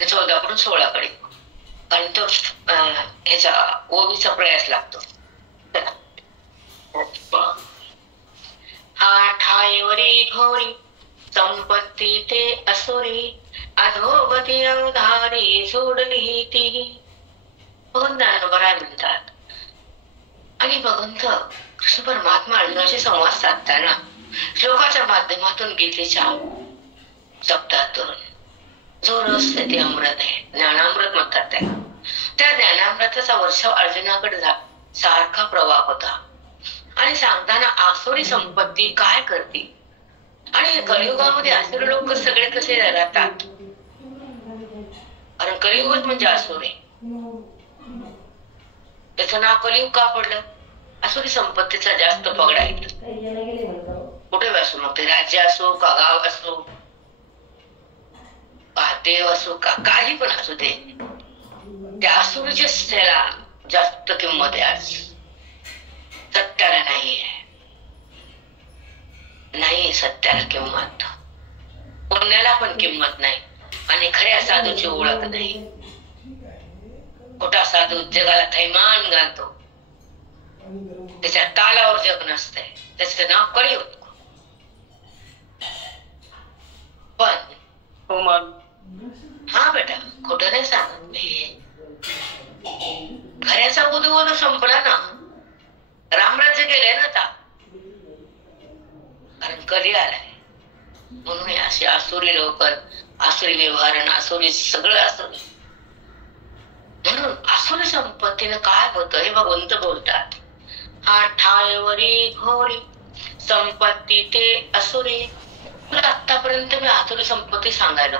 14कडून 16कडे, कारण तो ह्याचा ओवीचा प्रयास लागतो. हा ठाईवरी घोरी संपत्ती ते असुरी, अधोगती अवधारी सोडली ती. बराय म्हणतात. आणि भगवंत कृष्ण परमात्मा अर्जुनाशी संवाद साधताना श्लोकाच्या माध्यमातून गीतेच्या शब्दातून जो रस ते अमृत आहे, ज्ञानामृत म्हणतात त्याला. त्या ज्ञानामृताचा वर्षाव अर्जुनाकडे सारखा प्रवाह होता. आणि सांगताना आसुरी संपत्ती काय करते आणि कलियुगामध्ये आसुरी लोक सगळे कसे राहतात, कारण कलियुग म्हणजे आसुरी. त्याचं नाव कलियुग का पडलं? आसुरी संपत्तीचा जास्त पगडा आहे. कुठे असो, मग ते राज्य असो का गाव असो का देव असो का काही पण असो, ते त्या आसुरीच्या त्याला जास्त किंमत आहे. आज सत्याला नाही सत्याला किंमत, पुण्याला पण किंमत नाही आणि खऱ्या साधूची ओळख नाही. खोटा साधू जगाला थैमान घालतो, त्याच्या तालावर जग नसते, त्याचं नाव कलियुग. पण हा बेटा खोटं नाही सांगत मी. खऱ्याचा बुधबोध संपला ना, रामराज्य गेले ना आता, कारण कली आलाय. म्हणून असे आसुरी लोक, आसुरी व्यवहार, आसुरी सगळं आसुरी. म्हणून आसुरी संपत्तीनं काय होतं हे भगवंत बोलतात. हा ठायवरी घोरी संपत्ती ते असुरी. तुला आतापर्यंत मी आसुरी संपत्ती सांगायला,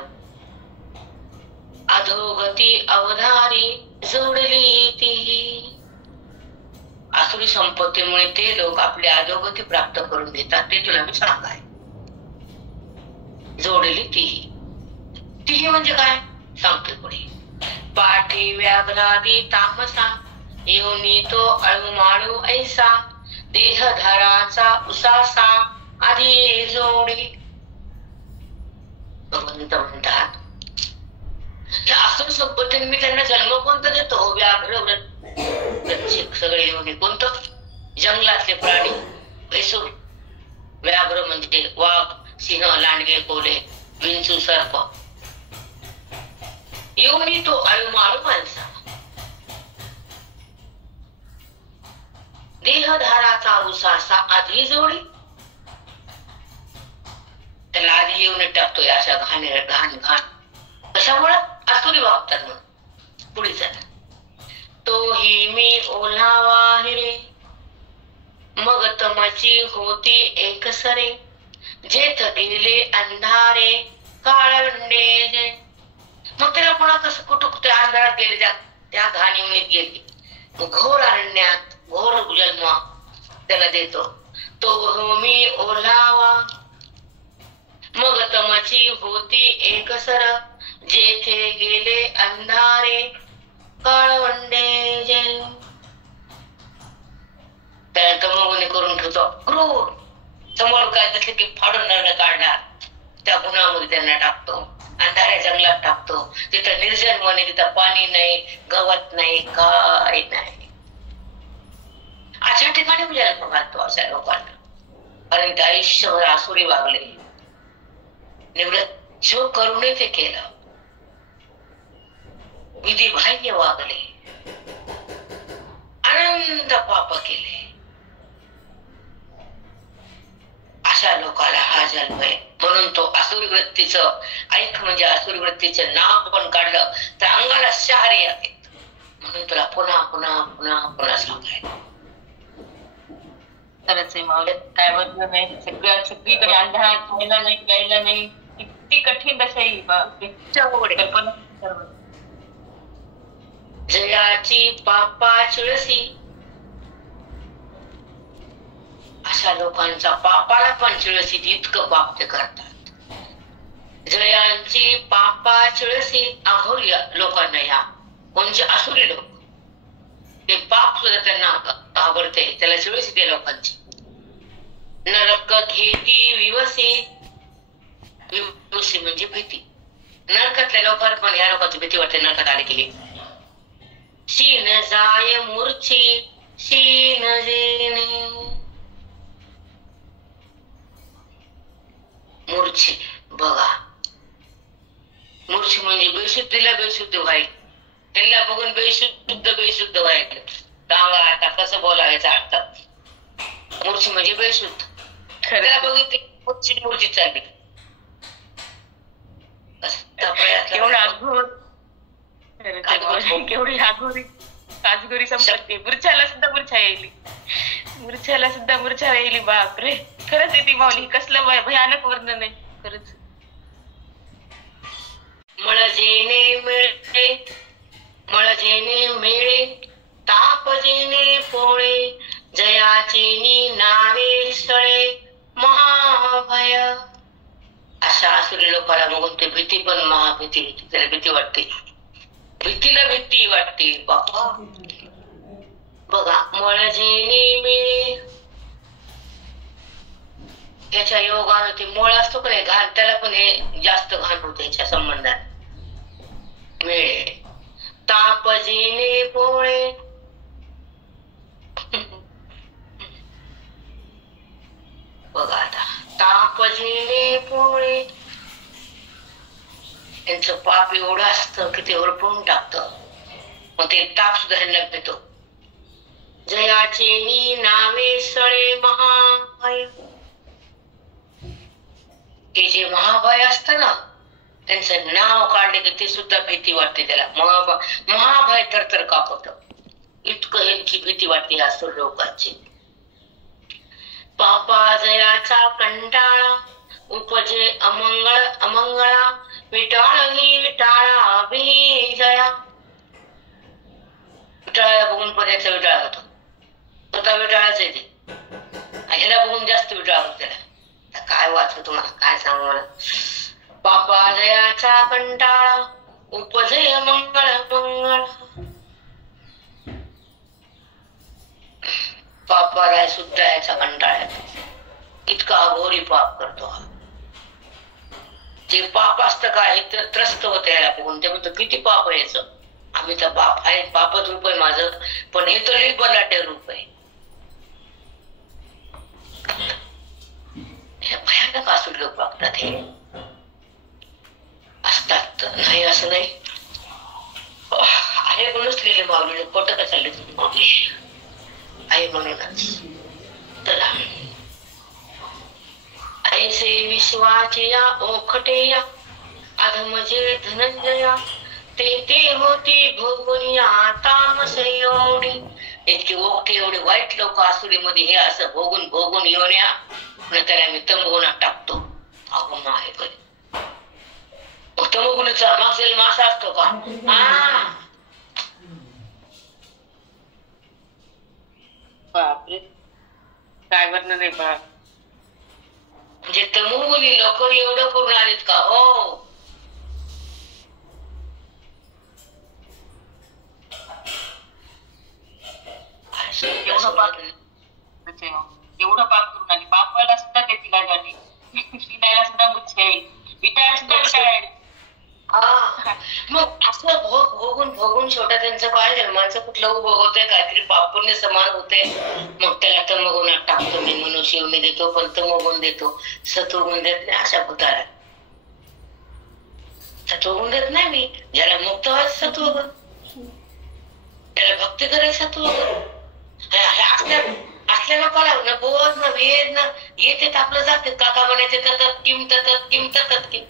अधोगती अवधारी जोडली ती. आसुरी संपत्तीमुळे ते लोक आपली अधोगती प्राप्त करून घेतात, ते तुला मी सांगाय. जोडली ती म्हणजे काय सांगते पुढे. पाठी व्याघ्रादी तामसा योनी तो अळूमाळू ऐसा, देहधाराचा उसासा आधी जोडी. भगवंत म्हणतात या आसुरी संपत्तीने मी त्यांना जन्म कोणता देतो? व्याघ्र सगळे योनी. कोणतं? जंगलातले प्राणी, पैसूर. व्याघ्र म्हणजे वाघ, सिंह, लांडगे, कोले, विंचू, सर्प. योनी तो अळूमाळू माणसा, देहधाराचा उसासा आधी जोडी. त्याला आधी येऊन टाकतोय अशा घाण. कशामुळे? आसुरी वागतात म्हणून. पुढे चला. तो ही मी ओलावा हिरे, मग तमची होती एकसरे, जेथ गेले अंधारे काळवंडे. मग त्याला पुन्हा कसं कुठे अंधारात गेले, त्या घाणीवणीत गेली. मग घोर अरण्यात घोर जन्म त्याला देतो. तो मी ओलावा मग तमची होती एकसर, जेथे गेले अंधारे काळवंडे. त्याला तमोगुणी करून ठेवतो. क्रूर समोर काय दिसले की फाडून काढणार, त्या गुन्हामध्ये त्यांना टाकतो, अंधाऱ्या जंगलात टाकतो. तिथं निर्जन वने, तिथं पाणी नाही, गवत नाही, काय नाही. अशा ठिकाणी मी जन्म घालतो अशा लोकांना, कारण ते आयुष्यभर आसुरी वागले. निवृत्त जो करूनही ते केलं, विधी बाह्य वागले, अनंत पाप केले. अशा लोकाला हा जन्म आहे. म्हणून तो आसुरी वृत्तीचं ऐक म्हणजे आसुरी वृत्तीचं नाव पण काढलं तर अंगाला शहारे येतात. म्हणून तुला पुन्हा पुन्हा पुन्हा पुन्हा सांगायला. खरंच आहे मावळे, काय बदल नाही. सगळीकडे अंधार, खायला नाही, प्यायला नाही, किती कठीण असाही कल्पना. जयाची पापा चिळसी, अशा लोकांचा पापाला पण चिळसीत इतकं पाप ते करतात. जयांची पापा चिळसी, अघोरी लोकांना या कोणचे आसुरी लोक, ते पाप सुद्धा त्यांना आवडते, त्याला चिळसी ते लोकांची. नरक घेती विवसे, विभूषी म्हणजे भीती. नरकातल्या लोकांना पण या लोकांची भीती वाटते नरकात आले गेले. शीन जाय मूर्छी शीन जेने. मूर्छी बघा, मूर्छी म्हणजे बेशुद्धीला बेशुद्ध व्हायला, त्यांना बघून बेशुद्ध व्हायला. सांगा आता कसं बोलायचं अर्थ. मूर्छी म्हणजे बेशुद्ध. त्याला बघितली मूर्छी चालली. केवढी आजगोरी संपत्ती. मूर्छाला सुद्धा मूर्छा येईल, मूर्छाला सुद्धा मूर्छा येईल. बापरे, खरंच येते माऊली. कसलं भयानक वर्णन आहे खरंच. मळजेने मिळे ताप जेने पोळे. जयाचेनी नावे सळे महाभय. अशा आसुरी लोकांना बघून ते भीती पण महाभीती होती. त्याला भीती वाटते, भीतीला भीती वाटते बाबा. बघा, मळजेने मिळे याच्या योगानं ते मूळ असतो का नाही घाण, त्याला पण हे जास्त घाण होते याच्या संबंधात. मिळे ताप जेने पोळे. बघा आता, ताप जेने पोळे. यांचं पाप एवढं असतं की ते ओरपून टाकतं, मग ते ताप सुद्धा ह्यांना भेटतो. जयाचे नावे सळे महाभय. ते जे महाभय असतं ना, त्यांचं नाव काढले की ते सुद्धा भीती वाटते त्याला. महाभय तर कापत. इतकं यांची भीती वाटते या असुर लोकांची. पापा जयाचा कंटाळा उपजे अमंगळा. विटाळही विटाळा विजया. विटाळाला बघून पण याचा विटाळ होतो. स्वतः विटाळाच आहे ते, ह्याला बघून जास्त विटाळ होतो त्याला. काय वाचतो तुम्हाला काय सांगू मला. पापा जयाचा कंटाळा उपजे मंगळ. पापाला सुद्धा याचा कंटाळा येतो. इतका अघोरी पाप करतो हा. जे पाप असतं काय हे त्रस्त होत याला बघून. ते म्हणतो किती पाप आहे याचं. आम्ही तर पाप आहे, पापच रूप आहे माझं, पण हे तर लई बलाढ्य रूप आहे. हे भयानक आसुरी लोक वागतात. हे असतात नाही असं नाही आहे म्हणूनच लिहिले माऊलीने. खोटं का चालले तुम्ही माऊली आहे म्हणूनच. चला, ऐसे विश्वाचे या ओखटेया अधमजे धनंजया. ते होती भोगुनिया तामस एवढी. इतके ओखटे एवढे वाईट लोक आसुरीमध्ये हे असं भोगून येऊया त्याला आम्ही तमगुणात टाकतो. अगो आहे कधी तमगुणाचा मागचा मासा असतो का. बापरे, काय वर्णन आहे बा. म्हणजे तमोगुणी लोक एवढं करून आलेत का हो. एवढं पाप करून आली. बापाला सुद्धा त्याची लाज वाटली. शिनायला सुद्धा मुच्छे विटाळ सुद्धा विटाळ. मग असं भोगून शेवटा त्यांचं काय जन्माचं कुठलं भोगवतंय काहीतरी पाप पुण्य समान होते. मग त्याला तमगुणात टाकतो मी. मनुष्य येऊन देतो पण तमगुण देतो, सत्वगुण देत नाही. अशा भूताला सत्वगुण देत नाही मी. ज्याला मुक्त व्हायचं सत्वगुण, त्याला भक्ती करायचं सत्वगुण. असल्या लोकांना न बोध न वेद न येते आपलं जाते. काका म्हणायचे ततत किम ततत किम ततत किम.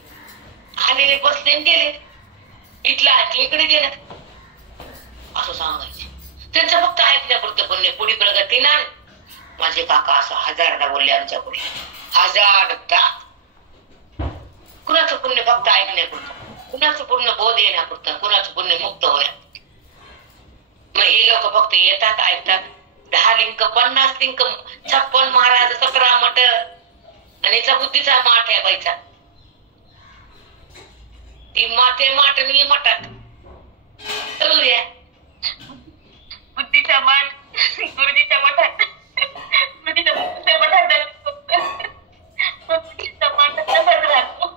आलेले बसले गेले, इथला इकडे गेले असं सांगायचे. त्यांचं फक्त ऐकण्यापुरतं पण पुढे प्रगती नाही. माझे काका असं 1000दा बोलले आमच्या पुढे. 1000दा. कुणाचं पुण्य फक्त ऐकण्यापुरतं, कुणाचं पूर्ण बोध येण्यापुरतं, कुणाचं पुण्य मुक्त होण्या. मग हे लोक फक्त येतात ऐकतात. 10 लिंक 50 लिंक 56 महाराज 17 मठ आणि याचा बुद्धीचा माठ आहे बाईचा. ती माते माठ आणि मठात चालू द्या. बुद्धीचा माठ गुरुजीच्या मठात. गुरुजीच्या मठात बुद्धीचा माठ तसाच राहतो.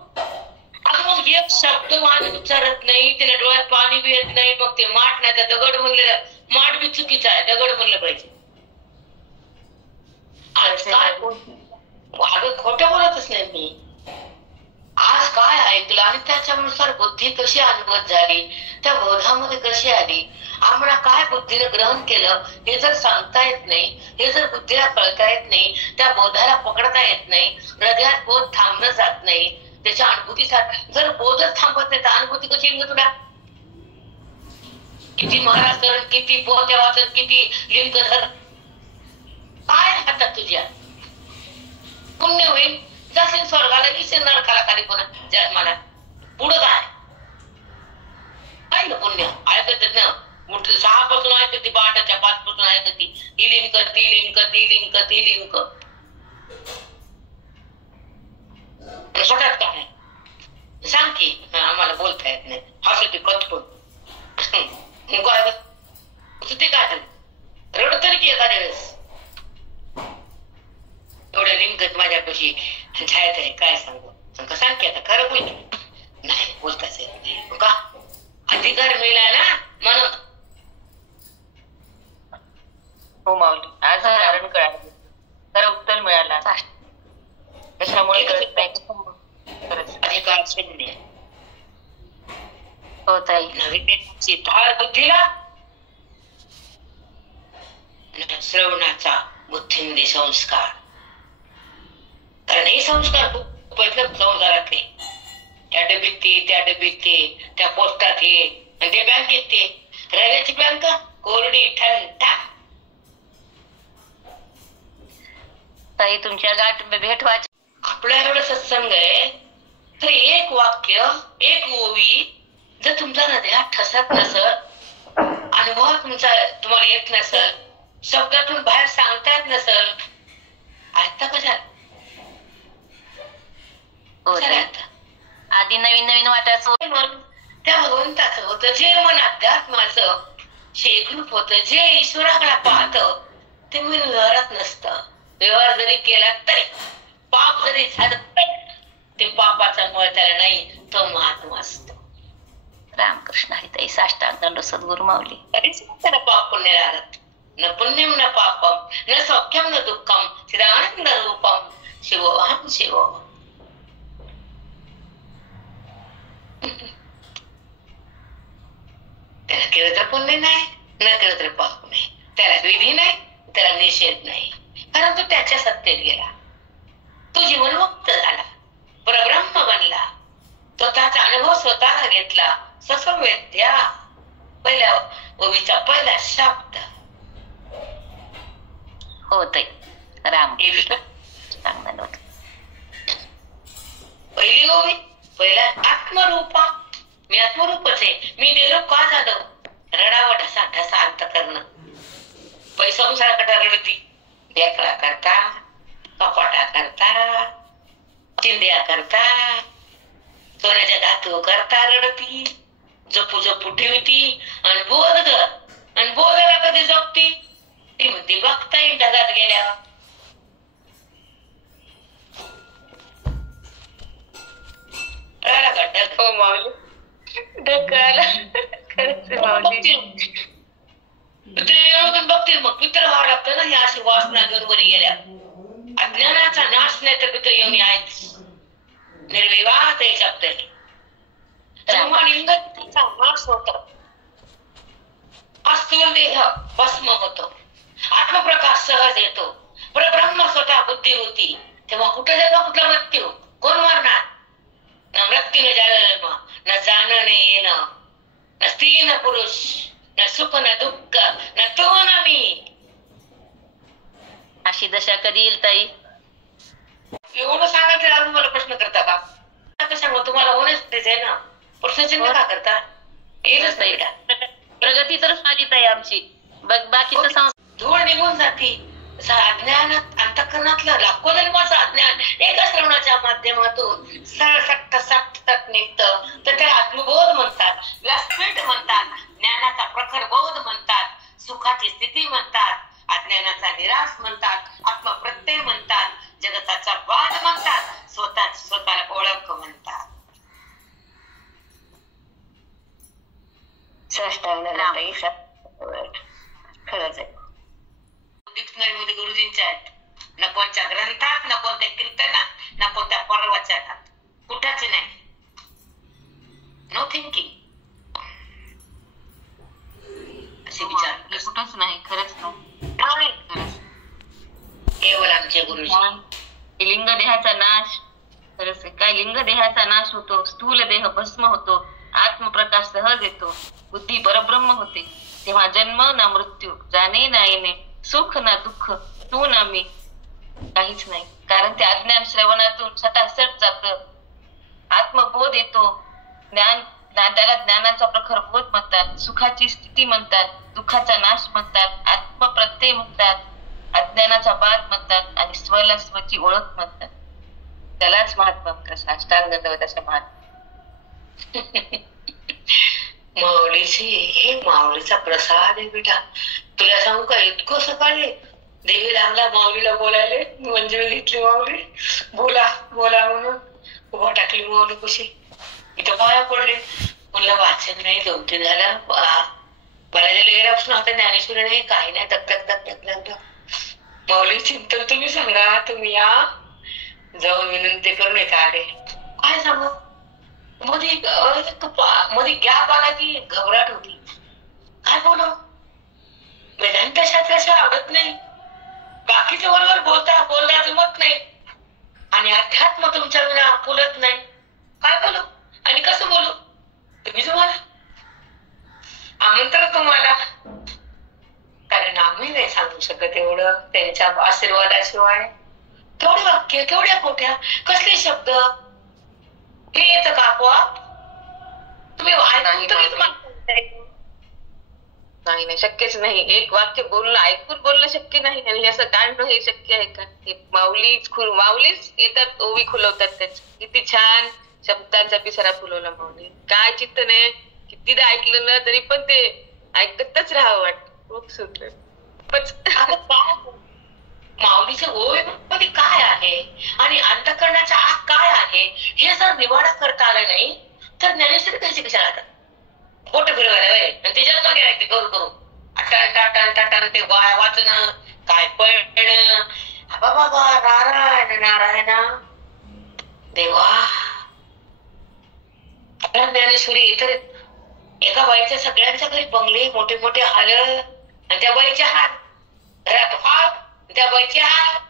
बी येत नाही, मग ते माठ नाही तर दगड म्हणलेलं, माठ बी चुकीचं आहे, दगड म्हणलं पाहिजे. आज काय अगं खोटं बोलतच नाही मी. आज काय ऐकलं आणि त्याच्यानुसार बुद्धी कशी अनुभूत झाली, त्या बोधामध्ये कशी आली, आम्हाला काय बुद्धीने ग्रहण केलं हे जर सांगता येत नाही, हे जर बुद्धीला कळता येत नाही, त्या बोधाला पकडता येत नाही, हृदयात बोध थांबलं जात नाही, त्याच्या अनुभूतीसाठी जर बोधच थांबत नाही तर अनुभूती कशी येईल तुला? किती महाराज करण, किती पोहत्या वाचन, किती लिंगधर, काय हातात तुझ्या? पुण्य होईल, जाशील स्वर्गाला, येशील नरकाला, खाली पुन्हा जन्माला. पुढं काय काय ना पुण्य ऐकत ना, मोठ 6 पासून ऐकती, 8च्या 5 पासून ऐकती, ही लिंक ती लिंक ती लिंक ती लिंक. स्वतःच काय सांग की, आम्हाला बोलता येत नाही, हसती कथपून काय ते काय रड तरी की एखाद्या वेळेस. एवढ्या लिंकत माझ्यापाशी जायचं आहे, काय सांगू? सांग की आता, खरं बोल. नाही बोलताच येत नाही का? अधिकार मिळाला ना म्हणून. हो माऊली, आज कारण कळालं, खरं उत्तर मिळाला. कशामुळे कळत नाही, अधिकार शून्य. हो ताई. नवीन धार बुद्धीला, श्रवणाचा बुद्धीमध्ये संस्कार. कारण हे संस्कार खूप संसारातले, त्या डबीत ते, त्या डबीत ते, त्या पोस्टात हे, आणि ते बँकेत ते. रव्याची बँक कोरडी ठणठा. ताई तुमच्या गाठ भेट व्हायची. आपल्या एवढं सत्संग आहे तर एक वाक्य, एक ओवी जर तुमचा हृदयात ठसत नसल, अनुभव तुमचा तुम्हाला येत नसल, शब्दातून बाहेर सांगता येत नसल, ऐकता कशाला? आधी नवीन नवीन वाटायचं मन त्या भगवंताचं होतं, जे मन अध्यात्माचं शेकरूप होतं, जे ईश्वराकडे पाहतं, ते मन व्यवहारात नसतं. व्यवहार जरी केला तरी, पाप जरी झालं तरी, ते पापाचा मुळे त्याला नाही, तो महात्मा असतो. रामकृष्ण हरी ताई. साष्टांग दंड सद्गुरु माऊली. तरीच त्याला पाप पुण्य लागत. न पुण्यम न पापम न सौख्यम न दुःखम चिदानंद रूपम शिवोहम शिवोहम. त्याला केलं तर पुण्य नाही, न केलं तर पाप नाही, त्याला विधी नाही, त्याला निषेध नाही, कारण तो त्याच्या सत्तेत गेला, तो जीवनमुक्त झाला, परब्रह्म बनला, स्वतःचा अनुभव स्वतःला घेतला. ससवेद्या पहिल्या ओवीचा पहिला शब्द. हो ताई. राम पहिली ओवी, पहिला आत्मरूपा. मी आत्मरूपच आहे, मी देलो का झालो? रडावं ढसा ढसा अंत करणं. संसाराकडे रडती, लेकरा करता, कपाटा करता, चिंध्या करता, सोन्याच्या धातू करता रडती, जपू जपू ठेवती, आणि बोध ग, आणि बोधाला कधी जपती ती म्हणते बघता येईल ढगात गेल्यावर. हो माऊली, ढगाला खरंच माऊली. बघतील मग पित्र व्हावं लागतं ना, ही अशी वासना घेऊन वरी गेल्या. अज्ञानाचा नाश नाही तर पित्र येऊन आहेच. निर्विवाह ते शब्द लिंगाचा नाश होत, स्थूल देह भस्म होतो, आत्मप्रकाश सहज येतो, परब्रह्म स्वतः बुद्धी होती. तेव्हा कुठं जायचं, कुठला मृत्यू, कोण मारणार? न मृत्यू न जन्म, न जाणं न येणं, न स्त्री न पुरुष, न सुख न दुःख, न तो न मी. अशी दशा कधी येईल ताई? एवढं सांगायचं अजून मला प्रश्न करता का? सांगा, तुम्हाला होण्याच आहे ना, प्रश्नचिन्ह का करता? येईलच नाही. प्रगती तर झाली ताई आमची, बाकीचं धूळ निघून जाती. अज्ञानात अंतःकरणातलं लाखो जन्माचं अज्ञान एका श्रवणाच्या माध्यमातून सटक सटक निघतं, तर त्याला आत्मबोध म्हणतात, व्यासपीठ म्हणतात, ज्ञानाचा प्रखर बोध म्हणतात, सुखाची स्थिती म्हणतात, अज्ञानाचा निराश म्हणतात, आत्मप्रत्यय म्हणतात, जगताचा वाद म्हणतात, स्वतःला ओळख म्हणतात. खरंच आहे. डिक्शनरीमध्ये गुरुजींच्या आहेत, ना कोणत्या ग्रंथात, ना कोणत्या कीर्तनात, ना कोणत्या प्रवचनात, कुठंच नाही. नो थिंकिंग असे विचार कुठंच नाही. खरंच नाही. केवळ आमचे गुरुजी. लिंग देहाचा नाश. खरंच काय लिंग देहाचा नाश होतो, स्थूल देह भस्म होतो, आत्मप्रकाश सहज येतो, बुद्धी परब्रह्म होते. तेव्हा जन्म ना मृत्यू, जाणे ना येणे, सुख ना दुःख, तू ना मी, काहीच नाही. कारण ते अज्ञान श्रवणातून सटासट जात. आत्मबोध येतो. ज्ञान, त्याला ज्ञानाचा प्रखर बोध म्हणतात, सुखाची स्थिती म्हणतात, दुःखाचा नाश म्हणतात, आत्मप्रत्यय म्हणतात, अज्ञानाचा बाद म्हणतात आणि स्वला स्वची ओळख म्हणतात. त्यालाच महात्मा म्हणतात. अष्टांग दंडवताच्या महात्मा. माऊलीची हे माऊलीचा प्रसाद आहे बेटा. तुला सांगू का, इतकं सकाळी देवी लागला माऊलीला बोलायला, मंजुरी घेतली माऊली, बोला बोला म्हणून उभा टाकली माऊली कशी. इथं पाया पडले. म्हणलं वाचन नाही, 2-3 झालं मला गेल्यापासून आता ज्ञानेश्वरी नाही, काही नाही, धक धक धक धक धक धक. माऊली चिंतन तुम्ही सांगा, तुम्ही या. जाऊन विनंती करून येत आले. काय सांगू, मध्ये गॅप आला की घबराट होती. काय बोलू, वेदांत शास्त्राशिवाय आवडत नाही, बाकीच्या बरोबर बोलला जमत नाही, आणि अध्यात्म तुमच्या विना फुलत नाही. काय बोलू आणि कसं बोलू, तुम्ही तुम्हाला आमंत्रण तुम्हाला, कारण आम्ही नाही सांगू शकत एवढं त्यांच्या आशीर्वादाशिवाय. केवढे वाक्य, केवढ्या कोठ्या, कसले शब्द, हे येतं का आपोआप? तुम्ही नाही, शक्यच नाही. एक वाक्य बोलणं, ऐकून बोलणं शक्य नाही, आणि असं काढणं हे शक्य आहे का? माऊलीच येतात, ओवी खुलवतात त्याची. किती छान शब्दांचा पिसारा फुलवला माऊली. काय चिंतन आहे, कितीदा ऐकलं ना तरी पण ते ऐकतच राहावं वाटत. खूप सुंदर. माऊलीच्या ओवीमध्ये काय आहे आणि अंतःकरणाचा आत काय आहे हे जर निवाडा करता आला नाही तर ज्ञानेश्वरी कशी कशाला आता बोट फिरवायला आणि त्याच्यात मागे राहते करू करू टाटान ते वाचणं, काय पळणं. बाबा नारायण नारायण देवा. ज्ञानेश्वरी तर एका बाईच्या सगळ्यांच्या घरी बंगले, मोठे मोठे हाल, आणि त्या बाईचे हात घरात फाळ, त्या बाईचे हात.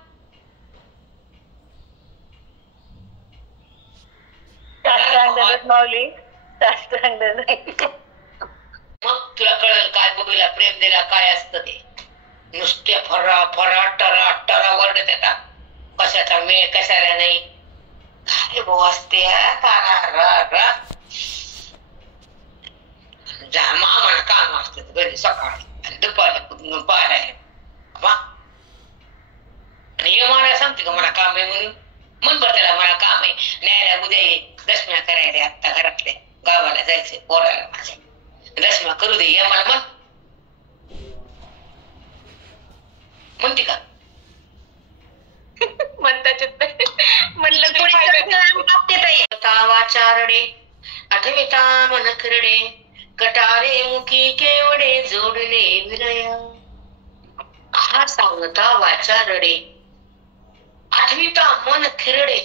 मग तुला कळलं काय बघूला प्रेम दिला काय असतं ते. नुसते फरा फरा टरा टरा वरडत येतात, कशाचा मेळ कशाला नाही. काय भाऊ असते मामाला काम असतं घरी सकाळी आणि दुपारी पाहायला. आणि हे मला सांगते का मला काम आहे म्हणून, मन भर त्याला मला काम आहे, न्यायला उद्या ये, दशम्या करायला आता घरातल्या गावाला जायचंय पोराला माझ्या, दशम्या करू दे या मला म्हणते का? वाचारडे आठविता मन खरडे, कटारे मुखी केवडे जोडले विनय. हा सांगता वाचारडे आठविता मन खिरडे.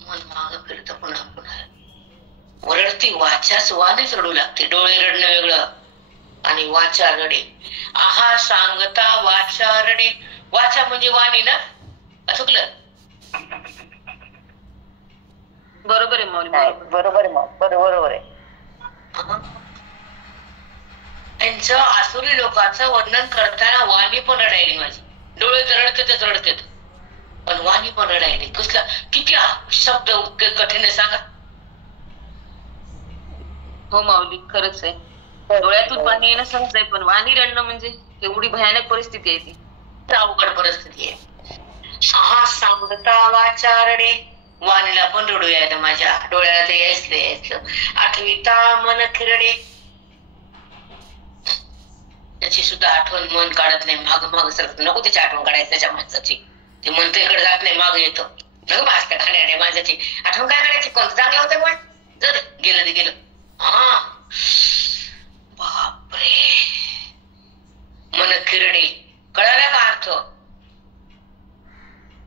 मन माग फिरत पुन्हा पुन्हा वरडती वाचाच वाणीच रडू लागते. डोळे रडणं वेगळं आणि वाचा रडे. आहा सांगता वाचा रडे. वाचा म्हणजे वाणी ना, चुकलं? बरोबर आहे मौली, बरोबर आहे. त्यांचं आसुरी लोकांचं वर्णन करताना वाणी पण रडायली माझी. डोळे रडतेच रडते, पण वाणी पण रडायली. कसला किती शब्द कठीण आहे सांगा. हो माऊली, खरंच आहे. डोळ्यातून पाणी येणं सहज आहे, पण वाणी रडणं म्हणजे एवढी भयानक परिस्थिती आहे ती. अवघड परिस्थिती आहे. हा सांगता वाचारडे. वाणीला पण रडू यायला माझ्या, डोळ्याला ते यायचं. आठविता मन खिरडे. त्याची सुद्धा आठवण मन काढत नाही, माग सरत. नको त्याची आठवण काढायची त्याच्या माणसाची. ते मन तर इकडे जात नाही, माग येतं. नको असतं खाण्याने माणसाची आठवण काय काढायची. कोणतं चांगलं होतं पण गेलं ते गेलं. हा बापरे, मन किरडे. कळाला का अर्थ?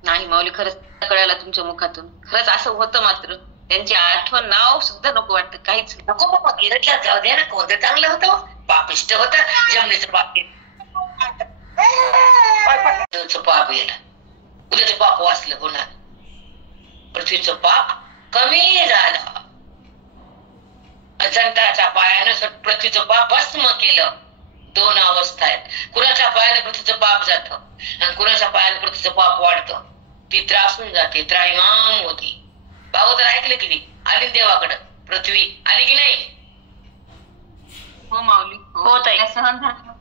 नाही माऊली, खरंच कळायला तुमच्या मुखातून. खरंच असं होतं. मात्र त्यांची आठवण नाव सुद्धा नको वाटतं. काहीच नको बाबा, गिरटला जाऊ द्या ना. कोणतं चांगलं होतं? पापिष्ट होतं. जमनीचं पाप पाप गेलं. उद्याचं पाप वाचलं. पुन्हा पृथ्वीचं पाप कमी झालं. अजंताच्या पायानं पृथ्वीचं पाप भस्म केलं. दोन अवस्था आहेत. कुणाच्या पायाने पृथ्वीचं पाप जातं आणि कुणाच्या पायाने पृथ्वीचं पाप वाढतं. ती त्रासून जाते, त्राईमाम होती. भाऊ तर ऐकलं की नाही? आली देवाकडं पृथ्वी, आली की नाही? हो माऊली, होत आहे. सहन झालं.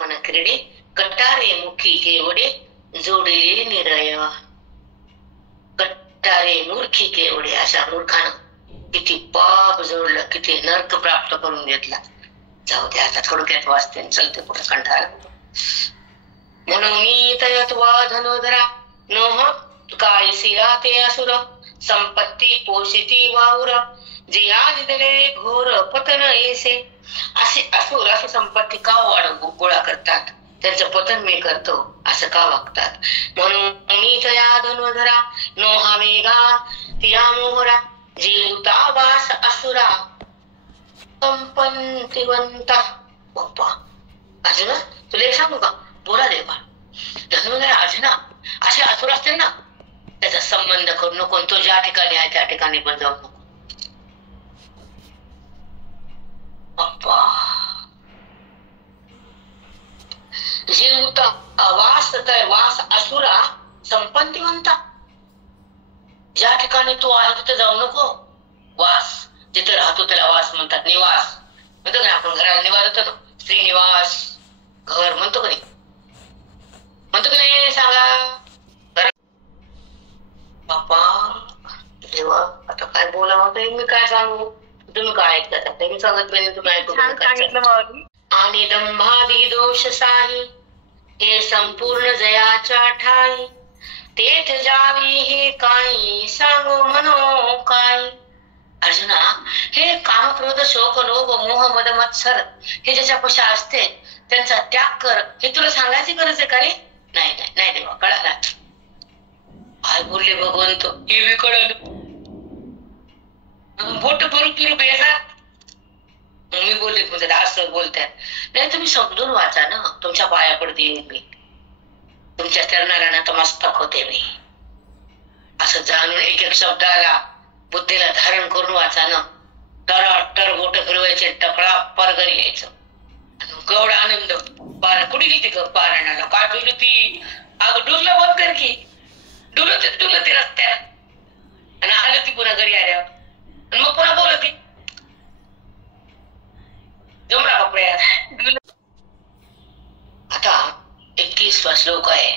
मन क्रीडे कटारे मुखी केवडे जोडले निरय. कटारे मूर्खी केवडे, अशा मूर्खानं किती पाप जोडलं, किती नरक प्राप्त करून घेतला. जाऊ दे, आता थोडक्यात वाचते, चलते पुढे कंठाळ. म्हणून मी तयात धनोदरा नोह काय सिरा ते असुर संपत्ती पोषिती वाऊर जे आदि दिले घोर पतन येसे. असे असुर अशी संपत्ती का गोळा करतात? त्यांचं पतन मी करतो असं का वागतात? म्हणून मी तया धनोदरा नोहा वेगा तिया मोहरा जीवता वास असुरा संपत्तिवंता. बाप्पा, अर्जुना तुला एक सांगू का? बोला देवा. धनुर्धर अर्जुना, असे असुर असतील ना, त्याचा संबंध करू नको. तो ज्या ठिकाणी आहे त्या ठिकाणी पण जाऊ नको. बाप्पा, जीवता वास वास असुरा संपत्तिवंता. ज्या ठिकाणी तो आहे तिथे जाऊ नको. वास, जिथे राहतो त्याला वास म्हणतात. निवास म्हणतो का आपण? घराला निवास होतो ना, श्रीनिवास घर म्हणतो का नाही? म्हणतो की नाही? सांगा. बापा देवा, आता काय बोलावं? मी काय सांगू? तुम्ही काय ऐकतात? मी सांगत नाही, तुम्ही ऐकून. आणि दंभादी दोष साही हे संपूर्ण जयाच्या ठाई. तेथ जावी हे काही सांगू म्हणू काय. अर्जुना, हे काम क्रोध शोक लोभ मोह मद मत्सर हे ज्याच्यापाशी असते त्यांचा त्याग कर. हे तुला सांगायची गरज आहे का रे? नाही नाही नाही देवा, कळाला. काय बोलले भगवंत? हे मी कळलं. बोट भरून तुला बेजार. मी बोलले म्हणजे असं बोलतात. नाही, तुम्ही समजून वाचा ना. तुमच्या पाया पडते मी, तुमच्या चरणाला नतमस्तक होते मी. असं जाणून एक एक शब्दाला बुद्धीला धारण करून वाचा ना. तर बोट फिरवायचे, टपळा पार घरी यायचं. केवढा आनंद. पार कुठे गेली ग पारायणाला? काय डुल ती? अगं डुलला बंद कर की. डुलत ते रस्त्याला आणि आलं ती पुन्हा घरी आल्यावर आणि मग पुन्हा बोलत ती. जमला बापड्या. आता 21वा श्लोक आहे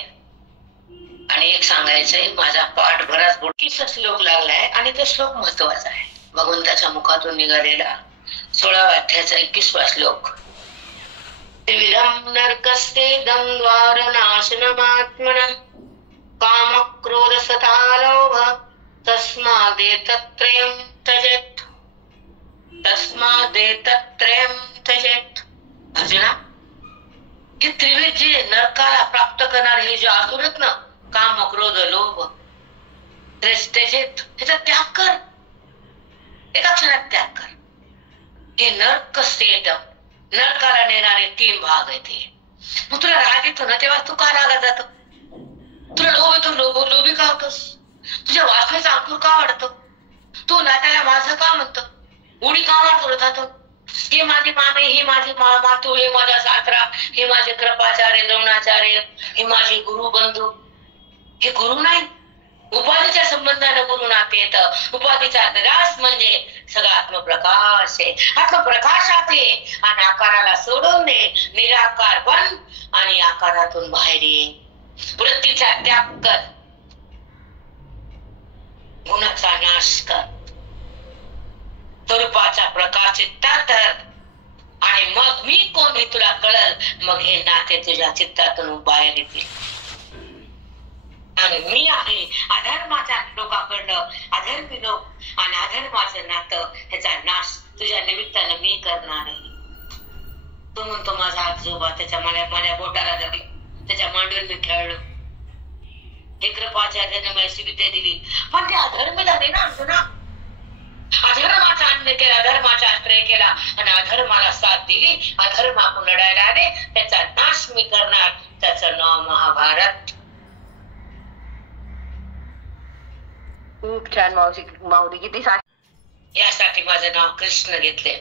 आणि एक सांगायचंय. माझा पाठ बराच 21वा श्लोक लागलाय आणि तो श्लोक महत्वाचा आहे. भगवंताच्या मुखातून निघालेला 16व्या अध्यायाचा 21वा श्लोक. त्रिविधं नरकस्ते द्वंद्वार नाशनमात्मन काम क्रोध सता लोभ तस्मादेतत्रयं त्यजेत्. तस्मादेतत्रयं त्यजेत्. अर्जुना, हे त्रिविध जे नरकाला प्राप्त करणारे हे जे असुर आहेत ना, काम क्रोध लोभ, त्यजेत्, ह्याचा त्याग कर. एका क्षणात त्याग कर. हे नरक स्टेट, नरकाला नेणारे 3 भाग आहेत. मग तुला राग येतो ना, तेव्हा तू का रागात जातो? तुला लोभ येतो, लोभी का होतोस? तुझ्या वासनेचा अंकुर का वाढतो? तू नात्याला माझं का म्हणतो? उडी का मारतो राहतो? हे माझे मामे, हे माझे मातू, हे माझा सासरा, हे माझे कृपाचार्य द्रोणाचार्य, हे माझे गुरु बंधू. हे गुरु नाही, उपाधीच्या संबंधाने गुरु नाते येतं. उपाधीचा निराश म्हणजे सगळा आत्मप्रकाश आहे. आत्मप्रकाशात ये आणि आकाराला सोडून दे. निराकार बन आणि आकारातून बाहेर ये. वृत्तीचा त्याग कर, गुणाचा नाश कर, स्वरूपाचा प्रकाश चित्तात धर आणि मग मी कोण हे तुला कळल. मग हे नाते तुझ्या चित्तातून बाहेर येतील आणि मी आहे अधर्माच्या लोकांकडनं अधर्मी लोक आणि अधर्माचं नातं ह्याचा नाश तुझ्या निमित्तानं मी करणार आहे. तो म्हणतो माझा आजोबा त्याच्या माझ्या बोटाला धरली, त्याच्या मांडून मी खेळलो. हे कृपाचार्याने मला अशी विद्या दिली, पण ते अधर्मी झाले ना अर्जुना. अधर्माचा अन्य केला, अधर्माचा आश्रय केला आणि अधर्माला साथ दिली, अधर्माकडून लढायला आले, त्याचा नाश मी करणार. त्याचं नाव महाभारत. खूप छान मावशी. माऊली किती यासाठी माझं नाव कृष्ण घेतलंय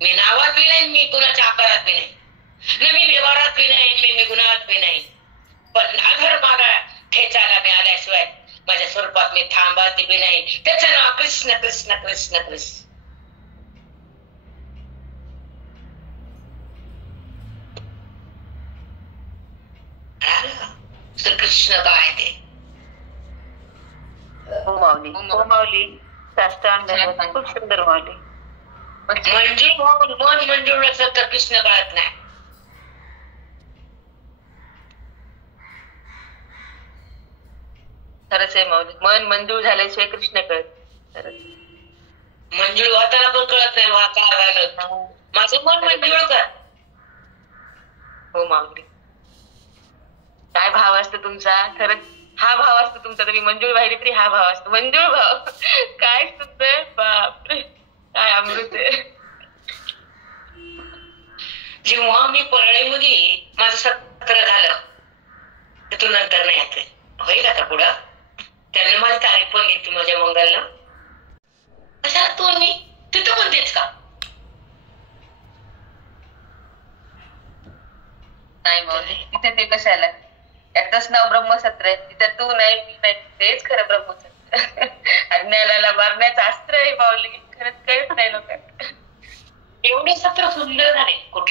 मी नावात बी नाही, मी कुणाच्या आकारात बी नाही, मी व्यवहारात बी नाही, मी गुणात बी नाही. पण अधर्माला ठेचायला मी आल्याशिवाय माझ्या स्वरूपात मी थांबत बी नाही. त्याचं नाव कृष्ण कृष्ण कृष्ण कृष्ण. कृष्ण काय ते? हो माऊली. हो माऊली. साष्टांग दंडवत. खूप सुंदर माऊली. मंजूळ मन मंजूळ असं तर कृष्ण कळत नाही. खरंच आहे माऊली. मन मंजूळ झाल्याशिवाय कृष्ण कळत. मंजूळ होताना पण कळत नाही काय झालं. माझं मन मंजूळ कर. हो माऊली. काय भाव असतो तुमचा. खरंच हा भाव असतो तुमचा. तुम्ही मंजूळ वाहिली तरी हा भाव असतो. मंजूळ भाव काय सुद्धा. बापरे काय अमृत आहे. जेव्हा मी परळीमध्ये माझं 17 झालं, तिथून नंतर नाही येते होईल आता पुढं. त्यांनी माझी तारीख पण घेतली माझ्या मंगलला. कशाला तू मी तिथं म्हणतेच का? नाही माऊली तिथे ते कशाला. एकदाच नाव ब्रह्मसत्र आहे, तिथे तू नाही मी नाही, तेच खरं ब्रह्मसत्र. अज्ञानाला मारण्याचं अस्त्र आहे माऊली. खरंच कळत नाही लोकांना. एवढे सत्र सुंदर झाले.